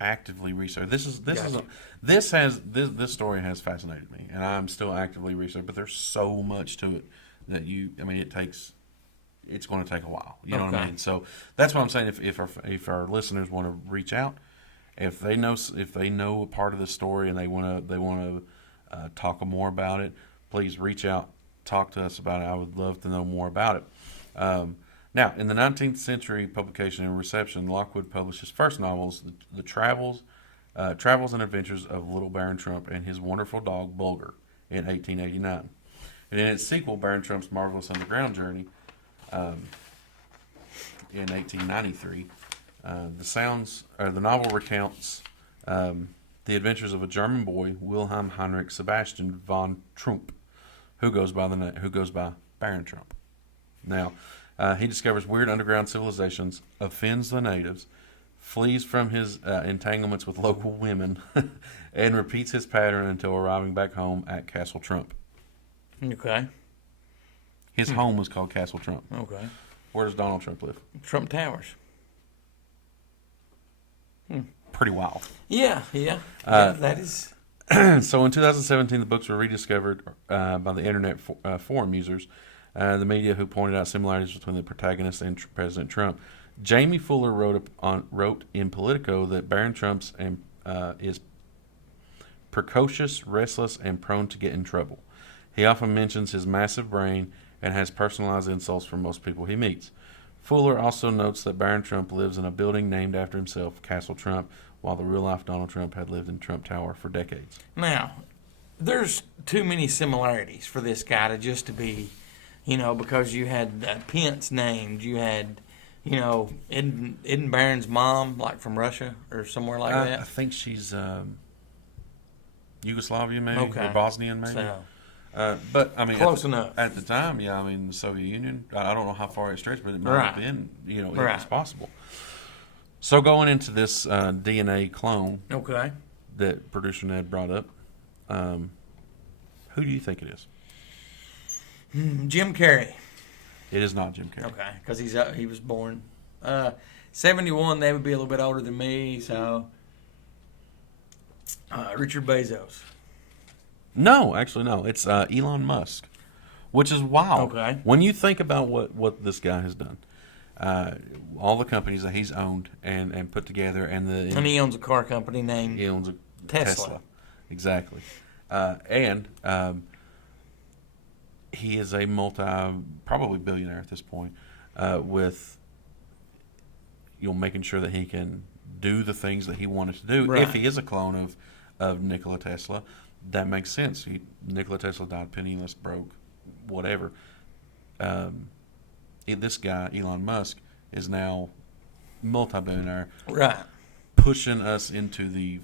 actively researching. Gotcha. This story has fascinated me, and I'm still actively researching. But there's so much to it that it's going to take a while. You know what I Okay. mean? So that's what I'm saying. If our listeners want to reach out, if they know a part of the story and they want to talk more about it, please reach out, talk to us about it. I would love to know more about it. Now, in the 19th century publication and reception, Lockwood published his first novels, the Travels and Adventures of Little Baron Trump and His Wonderful Dog Bulger, in 1889. And in its sequel, Baron Trump's Marvelous Underground Journey, in 1893, the novel recounts the adventures of a German boy, Wilhelm Heinrich Sebastian von Trump, who goes by Baron Trump. Now, he discovers weird underground civilizations, offends the natives, flees from his entanglements with local women, and repeats his pattern until arriving back home at Castle Trump. Okay. His home was called Castle Trump. Okay. Where does Donald Trump live? Trump Towers. Pretty wild. Yeah. That is. So in 2017, the books were rediscovered by the internet forum users, the media who pointed out similarities between the protagonist and President Trump. Jamie Fuller wrote in Politico that Baron Trump is precocious, restless, and prone to get in trouble. He often mentions his massive brain and has personalized insults for most people he meets. Fuller also notes that Baron Trump lives in a building named after himself, Castle Trump, while the real-life Donald Trump had lived in Trump Tower for decades. Now, there's too many similarities for this guy to be, because you had Pence named, you had, isn't Barron's mom like from Russia or somewhere like I that? think she's Yugoslavian, maybe, Okay. or Bosnian, maybe. So, But I mean, Close enough. At the time, yeah, I mean, the Soviet Union. I don't know how far it stretched, but it might Right. have been. It was Right. possible. So going into this DNA clone okay. that producer Ned brought up, who do you think it is? Jim Carrey. It is not Jim Carrey. Okay, because he was born 71. They would be a little bit older than me, so Richard Bezos. No, actually, no. It's Elon Musk, which is wild. Okay. When you think about what this guy has done, all the companies that he's owned and put together, And he owns a car company named he owns a Tesla. Exactly. He is a probably billionaire at this point, with making sure that he can do the things that he wanted to do. Right. If he is a clone of Nikola Tesla, that makes sense. Nikola Tesla died penniless, broke, whatever. This guy, Elon Musk, is now multi-billionaire, Right. pushing us into the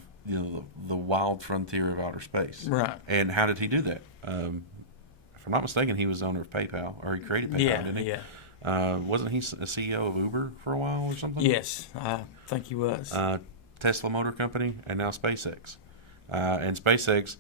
wild frontier of outer space. Right. And how did he do that? If I'm not mistaken, he was the owner of PayPal, or he created PayPal, Yeah. didn't he? Yeah. Wasn't he a CEO of Uber for a while or something? Yes, I think he was. Tesla Motor Company, and now SpaceX. And SpaceX,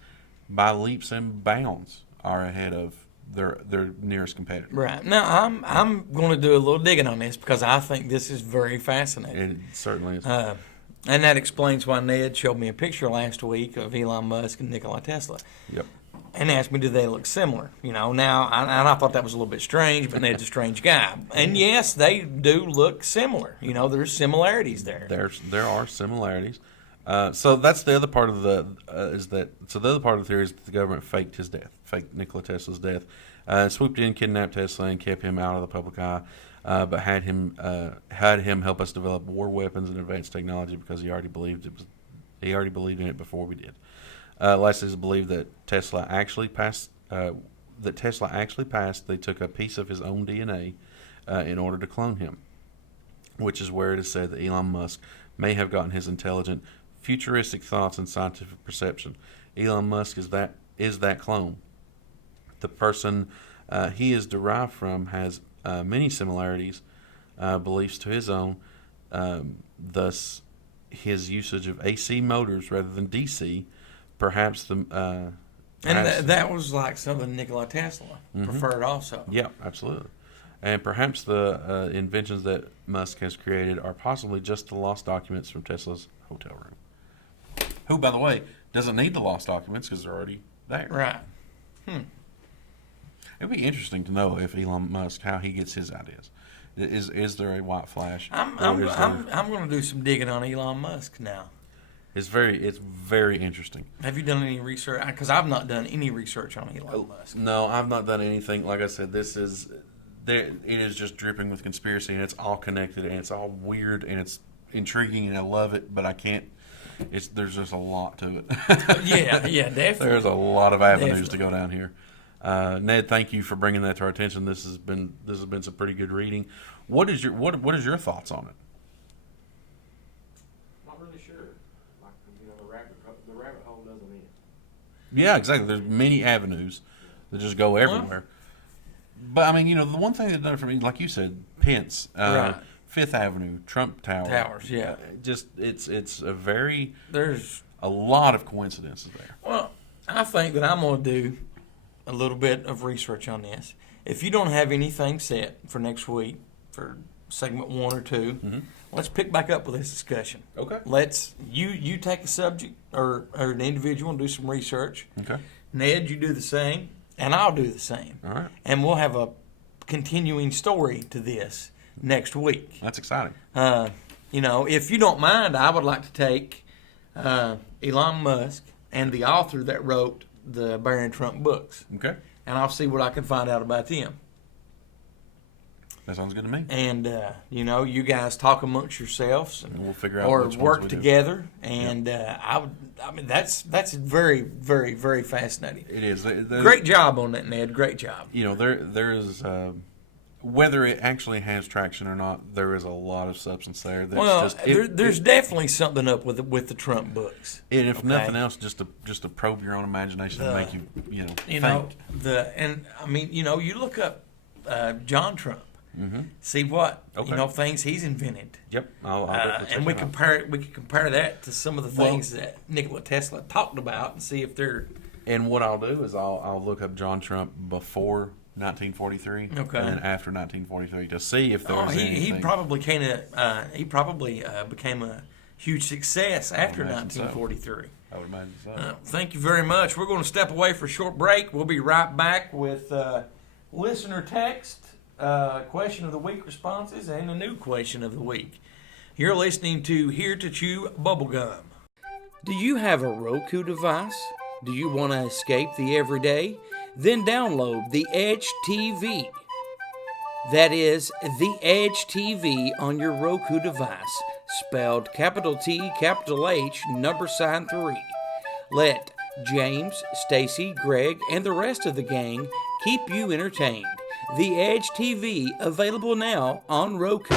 by leaps and bounds, are ahead of their nearest competitor. Right. Now, I'm going to do a little digging on this because I think this is very fascinating. It certainly is. And that explains why Ned showed me a picture last week of Elon Musk and Nikola Tesla Yep. and asked me, do they look similar? Now, I thought that was a little bit strange, but Ned's a strange guy. And yes, they do look similar. There's similarities there. There are similarities. So that's the other part of the other part of the theory is that the government faked his death, faked Nikola Tesla's death, swooped in, kidnapped Tesla, and kept him out of the public eye, but had him help us develop war weapons and advanced technology because he already believed in it before we did. Lastly, is believed that Tesla actually passed. They took a piece of his own DNA in order to clone him, which is where it is said that Elon Musk may have gotten his intelligent, futuristic thoughts and scientific perception. Elon Musk is that clone. The person he is derived from has many similarities, beliefs to his own. Thus, his usage of AC motors rather than DC, perhaps the that was like something Nikola Tesla preferred also. Yeah, absolutely. And perhaps the inventions that Musk has created are possibly just the lost documents from Tesla's hotel room. Who, by the way, doesn't need the lost documents because they're already there. Right. It'd be interesting to know if Elon Musk, how he gets his ideas. Is there a white flash? I'm going to do some digging on Elon Musk now. It's very interesting. Have you done any research? Because I've not done any research on Elon Musk. No, I've not done anything. Like I said, it is just dripping with conspiracy, and it's all connected, and it's all weird, and it's intriguing, and I love it, but I can't. There's just a lot to it. Yeah, definitely. There's a lot of avenues to go down here. Ned, thank you for bringing that to our attention. This has been some pretty good reading. What is your thoughts on it? Not really sure. Like, the rabbit hole doesn't end. Yeah, exactly. There's many avenues that just go everywhere. But I mean, the one thing that done it for me, like you said, Pence, Right. Fifth Avenue, Trump Tower, Towers, yeah. Just it's There's a lot of coincidences there. Well, I think that I'm going to do a little bit of research on this. If you don't have anything set for next week, for segment 1 or 2, let's pick back up with this discussion. Okay. Let's you take a subject or an individual and do some research. Okay. Ned, you do the same, and I'll do the same. All right. And we'll have a continuing story to this next week. That's exciting. If you don't mind, I would like to take Elon Musk and the author that wrote the Barron Trump books, Okay. and I'll see what I can find out about them. That sounds good to me. And you guys talk amongst yourselves, And we'll figure out or which ones work we do. together. And I mean that's very, very, very fascinating. It is. Great job on that, Ned. Great job. There is whether it actually has traction or not, there is a lot of substance there. That's There's definitely something up with the Trump books. And if okay? nothing else, just to probe your own imagination and make you think. You look up John Trump. See what Okay. things he's invented. Yep, I'll definitely check And we that out. can compare that to some of the things that Nikola Tesla talked about and see if they're. And what I'll do is I'll look up John Trump before 1943 Okay. and after 1943 to see if there's he anything. probably became a huge success after imagine so. 1943. I would imagine so. Thank you very much. We're going to step away for a short break. We'll be right back with listener text, question of the week responses, and a new question of the week. You're listening to Here to Chew Bubblegum. Do you have a Roku device? Do you want to escape the everyday? Then download the Edge TV. That is the Edge TV on your Roku device, spelled capital T, capital H, $3. Let James, Stacy, Greg, and the rest of the gang keep you entertained. The Edge TV, available now on Roku.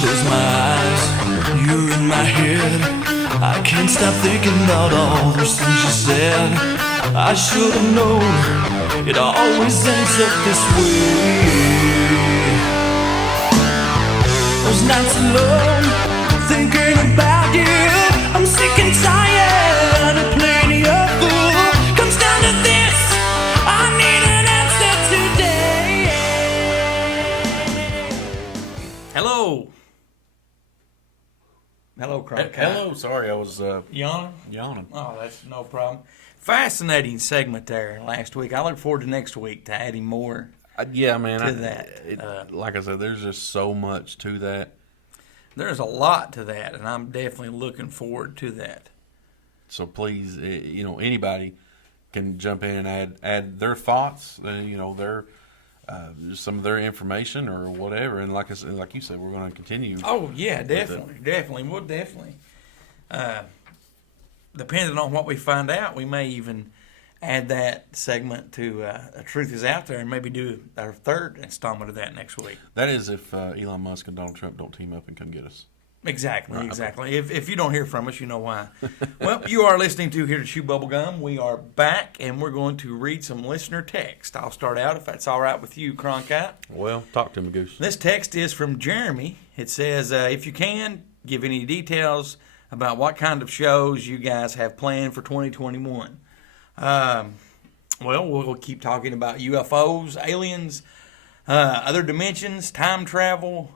Close my eyes, you're in my head. I can't stop thinking about all those things you said. I should have known it always ends up this way. Those nights alone, thinking about you. I'm sick and tired of playing your fool. Comes down to this, I need an answer today. Hello. Hello, Cronkite. Hello, sorry, I was Yawning? yawning. Oh, that's no problem. Fascinating segment there last week. I look forward to next week to adding more. Yeah, man. To that. Like I said, there's just so much to that. There's a lot to that, and I'm definitely looking forward to that. So please, anybody can jump in and add their thoughts, their some of their information or whatever. And like you said, we're going to continue. Oh, yeah, definitely. We'll definitely. Depending on what we find out, we may even add that segment to Truth Is Out There and maybe do our third installment of that next week. That is if Elon Musk and Donald Trump don't team up and come get us. Exactly, exactly. If you don't hear from us, you know why. Well, you are listening to Here to Chew Bubblegum. We are back, and we're going to read some listener text. I'll start out, if that's all right with you, Cronkite. Well, talk to me, Goose. This text is from Jeremy. It says, if you can, give any details about what kind of shows you guys have planned for 2021. Well, we'll keep talking about UFOs, aliens, other dimensions, time travel,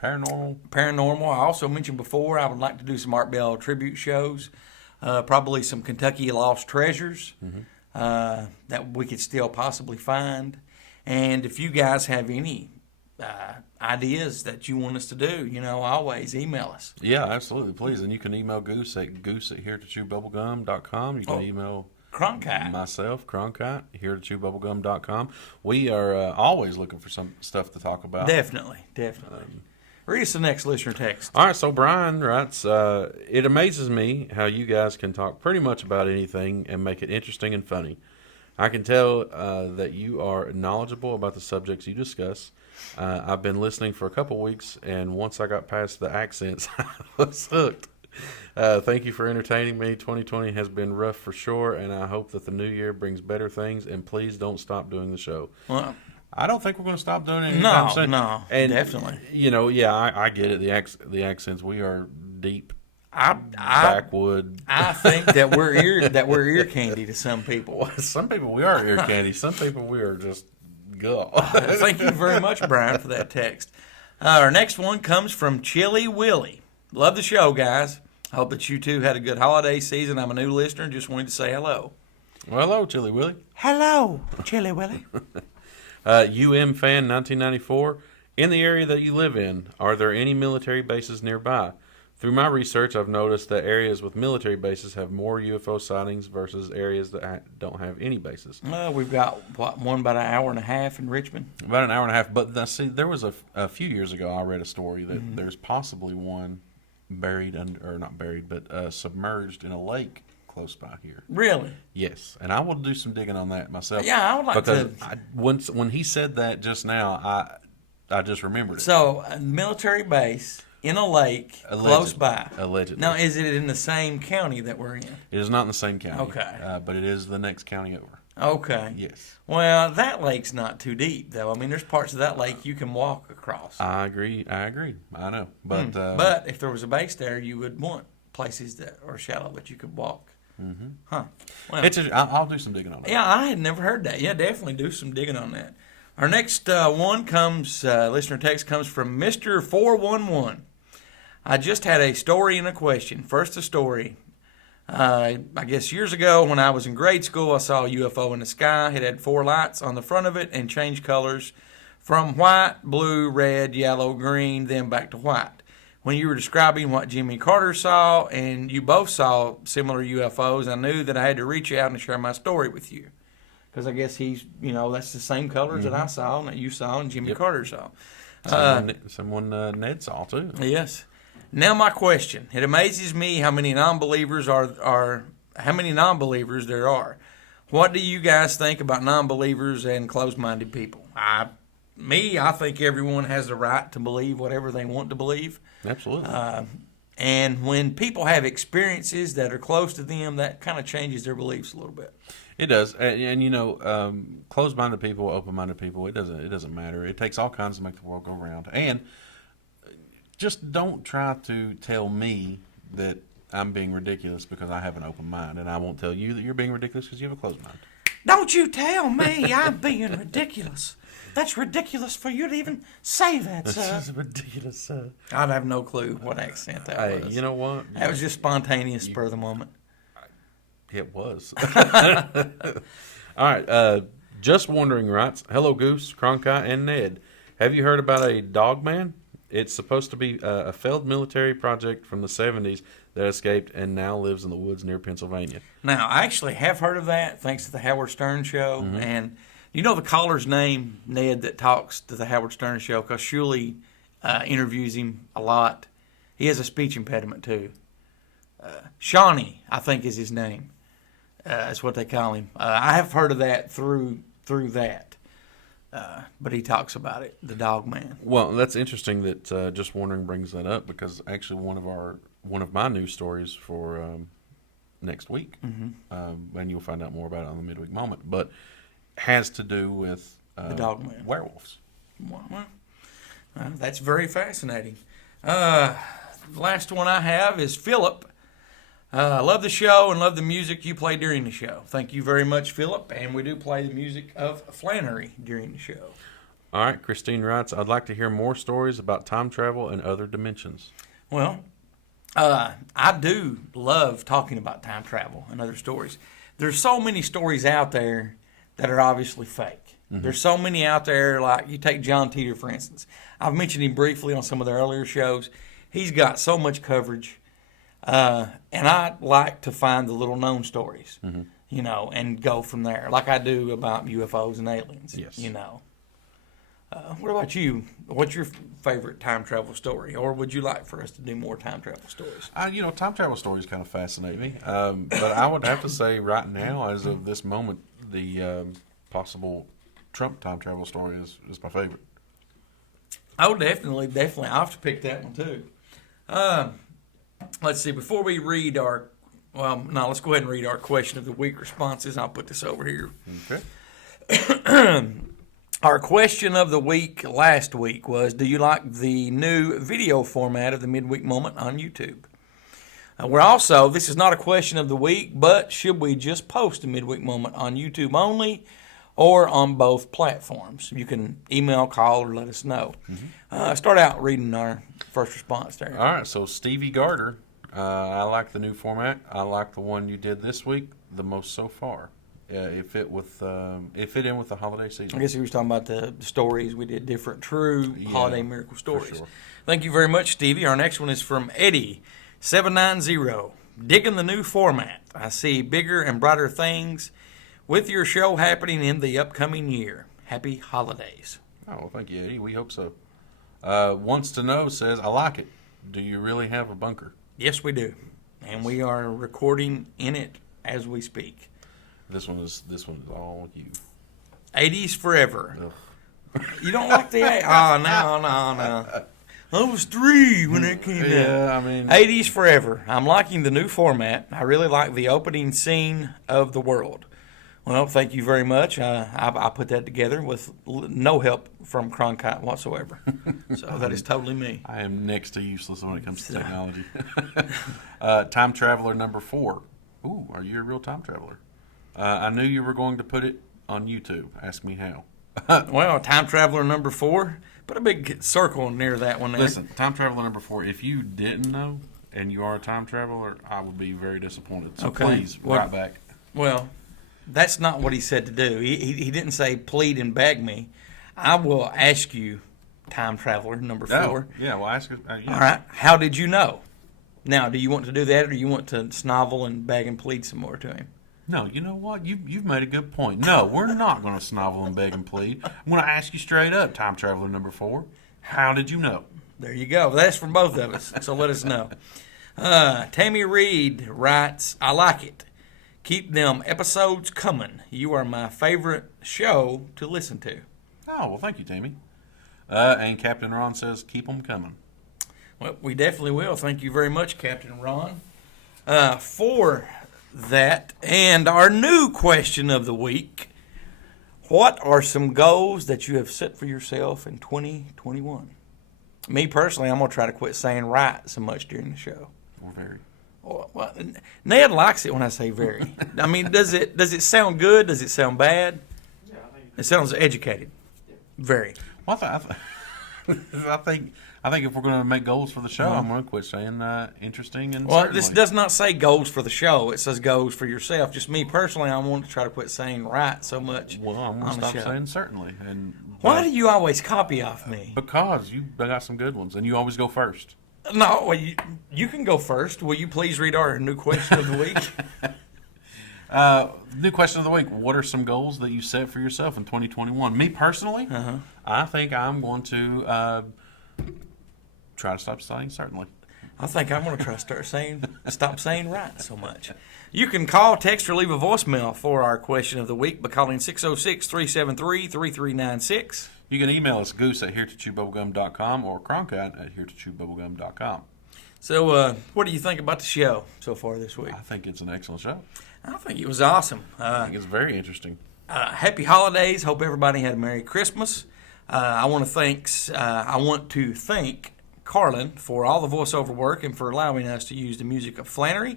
Paranormal. I also mentioned before I would like to do some Art Bell tribute shows, probably some Kentucky Lost Treasures that we could still possibly find. And if you guys have any ideas that you want us to do, always email us. Yeah, absolutely. Please. And you can email Goose at heretotchewbubblegum.com. You can email Cronkite. Myself, Cronkite, heretotchewbubblegum.com. We are always looking for some stuff to talk about. Definitely. Read us the next listener text. All right, so Brian writes, it amazes me how you guys can talk pretty much about anything and make it interesting and funny. I can tell that you are knowledgeable about the subjects you discuss. I've been listening for a couple weeks, and once I got past the accents, I was hooked. Thank you for entertaining me. 2020 has been rough for sure, and I hope that the new year brings better things, and please don't stop doing the show. Well, I don't think we're going to stop doing it anytime soon. No, and, definitely. I get it. The accents, we are deep, I backwood. I think that we're ear candy to some people. Some people we are ear candy. Some people we are just go. Thank you very much, Brian, for that text. Our next one comes from Chili Willie. Love the show, guys. I hope that you two had a good holiday season. I'm a new listener. Just wanted to say hello. Well, hello, Chili Willie. Hello, Chili Willie. UM fan 1994. In the area that you live in, are there any military bases nearby? Through my research, I've noticed that areas with military bases have more UFO sightings versus areas that don't have any bases. We've got, one about an hour and a half in Richmond? About an hour and a half. But see, there was a few years ago, I read a story that there's possibly one buried submerged in a lake close by here. Really? Yes, and I will do some digging on that myself. Yeah, I would like to. Because when he said that just now, I just remembered it. So, a military base in a lake close by. Allegedly. Now, is it in the same county that we're in? It is not in the same county. Okay. But it is the next county over. Okay. Yes. Well, that lake's not too deep, though. I mean, there's parts of that lake you can walk across. I agree. I know. But but if there was a base there, you would want places that are shallow that you could walk. Mm-hmm. Huh. Well, I'll do some digging on that. Yeah, I had never heard that. Yeah, definitely do some digging on that. Our next one listener text comes from Mr. 411. I just had a story and a question. First, a story. I guess years ago when I was in grade school, I saw a UFO in the sky. It had 4 lights on the front of it and changed colors from white, blue, red, yellow, green, then back to white. When you were describing what Jimmy Carter saw and you both saw similar UFOs, I knew that I had to reach out and share my story with you. Because I guess he's, that's the same colors that I saw and that you saw and Jimmy Carter saw. Someone Ned saw too. Yes. Now my question. It amazes me how many non-believers there are. What do you guys think about non-believers and closed-minded people? I think everyone has the right to believe whatever they want to believe. Absolutely. And when people have experiences that are close to them, that kind of changes their beliefs a little bit. It does, and closed-minded people, open-minded people, it doesn't matter. It takes all kinds to make the world go round. And just don't try to tell me that I'm being ridiculous because I have an open mind, and I won't tell you that you're being ridiculous because you have a closed mind. Don't you tell me I'm being ridiculous. That's ridiculous for you to even say that, sir. This is ridiculous, sir. I'd have no clue what accent that was. You know what? That was just spontaneous spur of the moment. It was. All right. Just wondering, writes, hello, Goose, Cronkite, and Ned. Have you heard about a Dogman? It's supposed to be a failed military project from the 70s that escaped and now lives in the woods near Pennsylvania. Now, I actually have heard of that thanks to the Howard Stern Show. Mm-hmm. And you know the caller's name, Ned, that talks to the Howard Stern Show? Because Shuley interviews him a lot. He has a speech impediment, too. Shawnee, I think, is his name. That's what they call him. I have heard of that through that. But he talks about it, the Dog Man. Well, that's interesting that Just Wondering brings that up, because actually one of my news stories for next week, and you'll find out more about it on the Midweek Moment, but has to do with The Dog Man. werewolves. Well, that's very fascinating. The last one I have is Philip. I love the show and love the music you play during the show. Thank you very much, Philip. And we do play the music of Flannery during the show. All right, Christine writes, I'd like to hear more stories about time travel and other dimensions. Well, I do love talking about time travel and other stories. There's so many stories out there that are obviously fake. There's so many out there, like you take John Teeter, for instance. I've mentioned him briefly on some of the earlier shows. He's got so much coverage. And I like to find the little known stories, you know, and go from there, like I do about UFOs and aliens, Yes. you know. What about you? What's your favorite time travel story? Or would you like for us to do more time travel stories? Time travel stories kind of fascinate me. But I would have to say right now, as of this moment, the possible Trump time travel story is my favorite. Oh, definitely. I'll have to pick that one too. Let's see. Before we read let's go ahead and read our question of the week responses. I'll put this over here. Okay. Our question of the week last week was, do you like the new video format of the Midweek Moment on YouTube? This is not a question of the week, but should we just post a Midweek Moment on YouTube only or on both platforms? You can email, call, or let us know. Start out reading our first response there. All right, so Stevie Garter, I like the new format. I like the one you did this week the most so far. It fit in with the holiday season. I guess he was talking about the stories. We did different true holiday miracle stories. Sure. Thank you very much, Stevie. Our next one is from Eddie790. Digging the new format. I see bigger and brighter things with your show happening in the upcoming year. Happy holidays. Oh, well, thank you, Eddie. We hope so. Wants to know says, I like it. Do you really have a bunker? Yes, we do. And we are recording in it as we speak. This one is all you. 80s forever. Ugh. You don't like the 80s? Oh, no. I was 3 when it came out. Yeah, I mean, 80s forever. I'm liking the new format. I really like the opening scene of The World. Well, thank you very much. I put that together with no help from Cronkite whatsoever. So that is totally me. I am next to useless when it comes to technology. Time Traveler number 4. Ooh, are you a real time traveler? I knew you were going to put it on YouTube. Ask me how. Well, Time Traveler number 4. Put a big circle near that one there. Listen, Time Traveler number 4, if you didn't know and you are a time traveler, I would be very disappointed. So Okay. please, write back. Well, that's not what he said to do. He didn't say plead and beg me. I will ask you, Time Traveler number 4. Oh, yeah, well, ask it. Yeah. All right. How did you know? Now, do you want to do that, or do you want to snovel and beg and plead some more to him? No, you know what? You've made a good point. No, we're not going to snovel and beg and plead. I'm going to ask you straight up, Time Traveler number 4. How did you know? There you go. That's from both of us, so let us know. Tammy Reed writes, I like it. Keep them episodes coming. You are my favorite show to listen to. Oh, well, thank you, Tammy. And Captain Ron says, keep them coming. Well, we definitely will. Thank you very much, Captain Ron, for that. And our new question of the week, what are some goals that you have set for yourself in 2021? Me personally, I'm going to try to quit saying right so much during the show. Or very. Well, Ned likes it when I say very. I mean, does it sound good? Does it sound bad? Yeah, I think It sounds educated. Very. Well, I think if we're going to make goals for the show, I'm going to quit saying interesting and Well, certainly. this does not say goals for the show. It says goals for yourself. Just me personally, I want to try to quit saying right so much. Well, I'm going on to the stop show. saying certainly. And Why do you always copy off me? Because you got some good ones, and you always go first. No, well, you can go first. Will you please read our new question of the week? New question of the week. What are some goals that you set for yourself in 2021? Me personally, I think I'm going to try to stop saying certainly. I think I'm going to try to stop saying right so much. You can call, text, or leave a voicemail for our question of the week by calling 606-373-3396. You can email us, goose@heretotchewbubblegum.com or cronkite@heretotchewbubblegum.com. So, what do you think about the show so far this week? I think it's an excellent show. I think it was awesome. I think it's very interesting. Happy holidays. Hope everybody had a Merry Christmas. I want to thank Carlin for all the voiceover work and for allowing us to use the music of Flannery.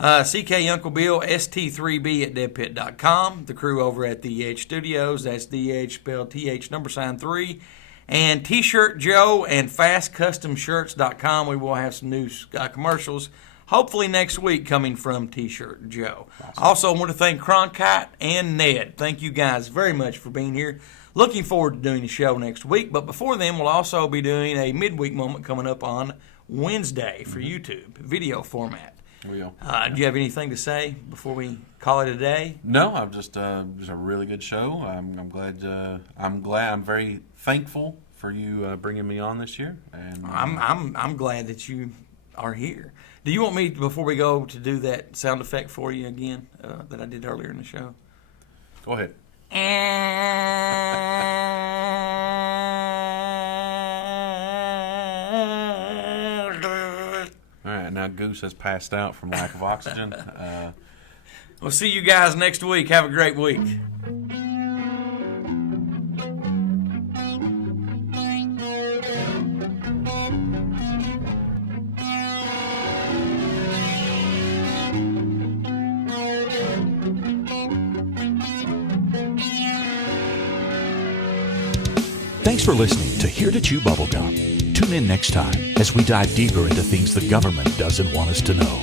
CK Uncle Bill, ST3B at deadpit.com. The crew over at the EH Studios, that's DH spelled TH #3. And T-Shirt Joe and FastCustomShirts.com. We will have some new commercials, hopefully next week, coming from T-Shirt Joe. Awesome. Also, I want to thank Cronkite and Ned. Thank you guys very much for being here. Looking forward to doing the show next week. But before then, we'll also be doing a midweek moment coming up on Wednesday for YouTube, video format. Do you have anything to say before we call it a day? No, I'm just a really good show. I'm glad. I'm very thankful for you bringing me on this year. And I'm glad that you are here. Do you want me, before we go, to do that sound effect for you again that I did earlier in the show? Go ahead. All right, now Goose has passed out from lack of oxygen. We'll see you guys next week. Have a great week. Thanks for listening to Here to Chew Bubblegum. Tune in next time as we dive deeper into things the government doesn't want us to know.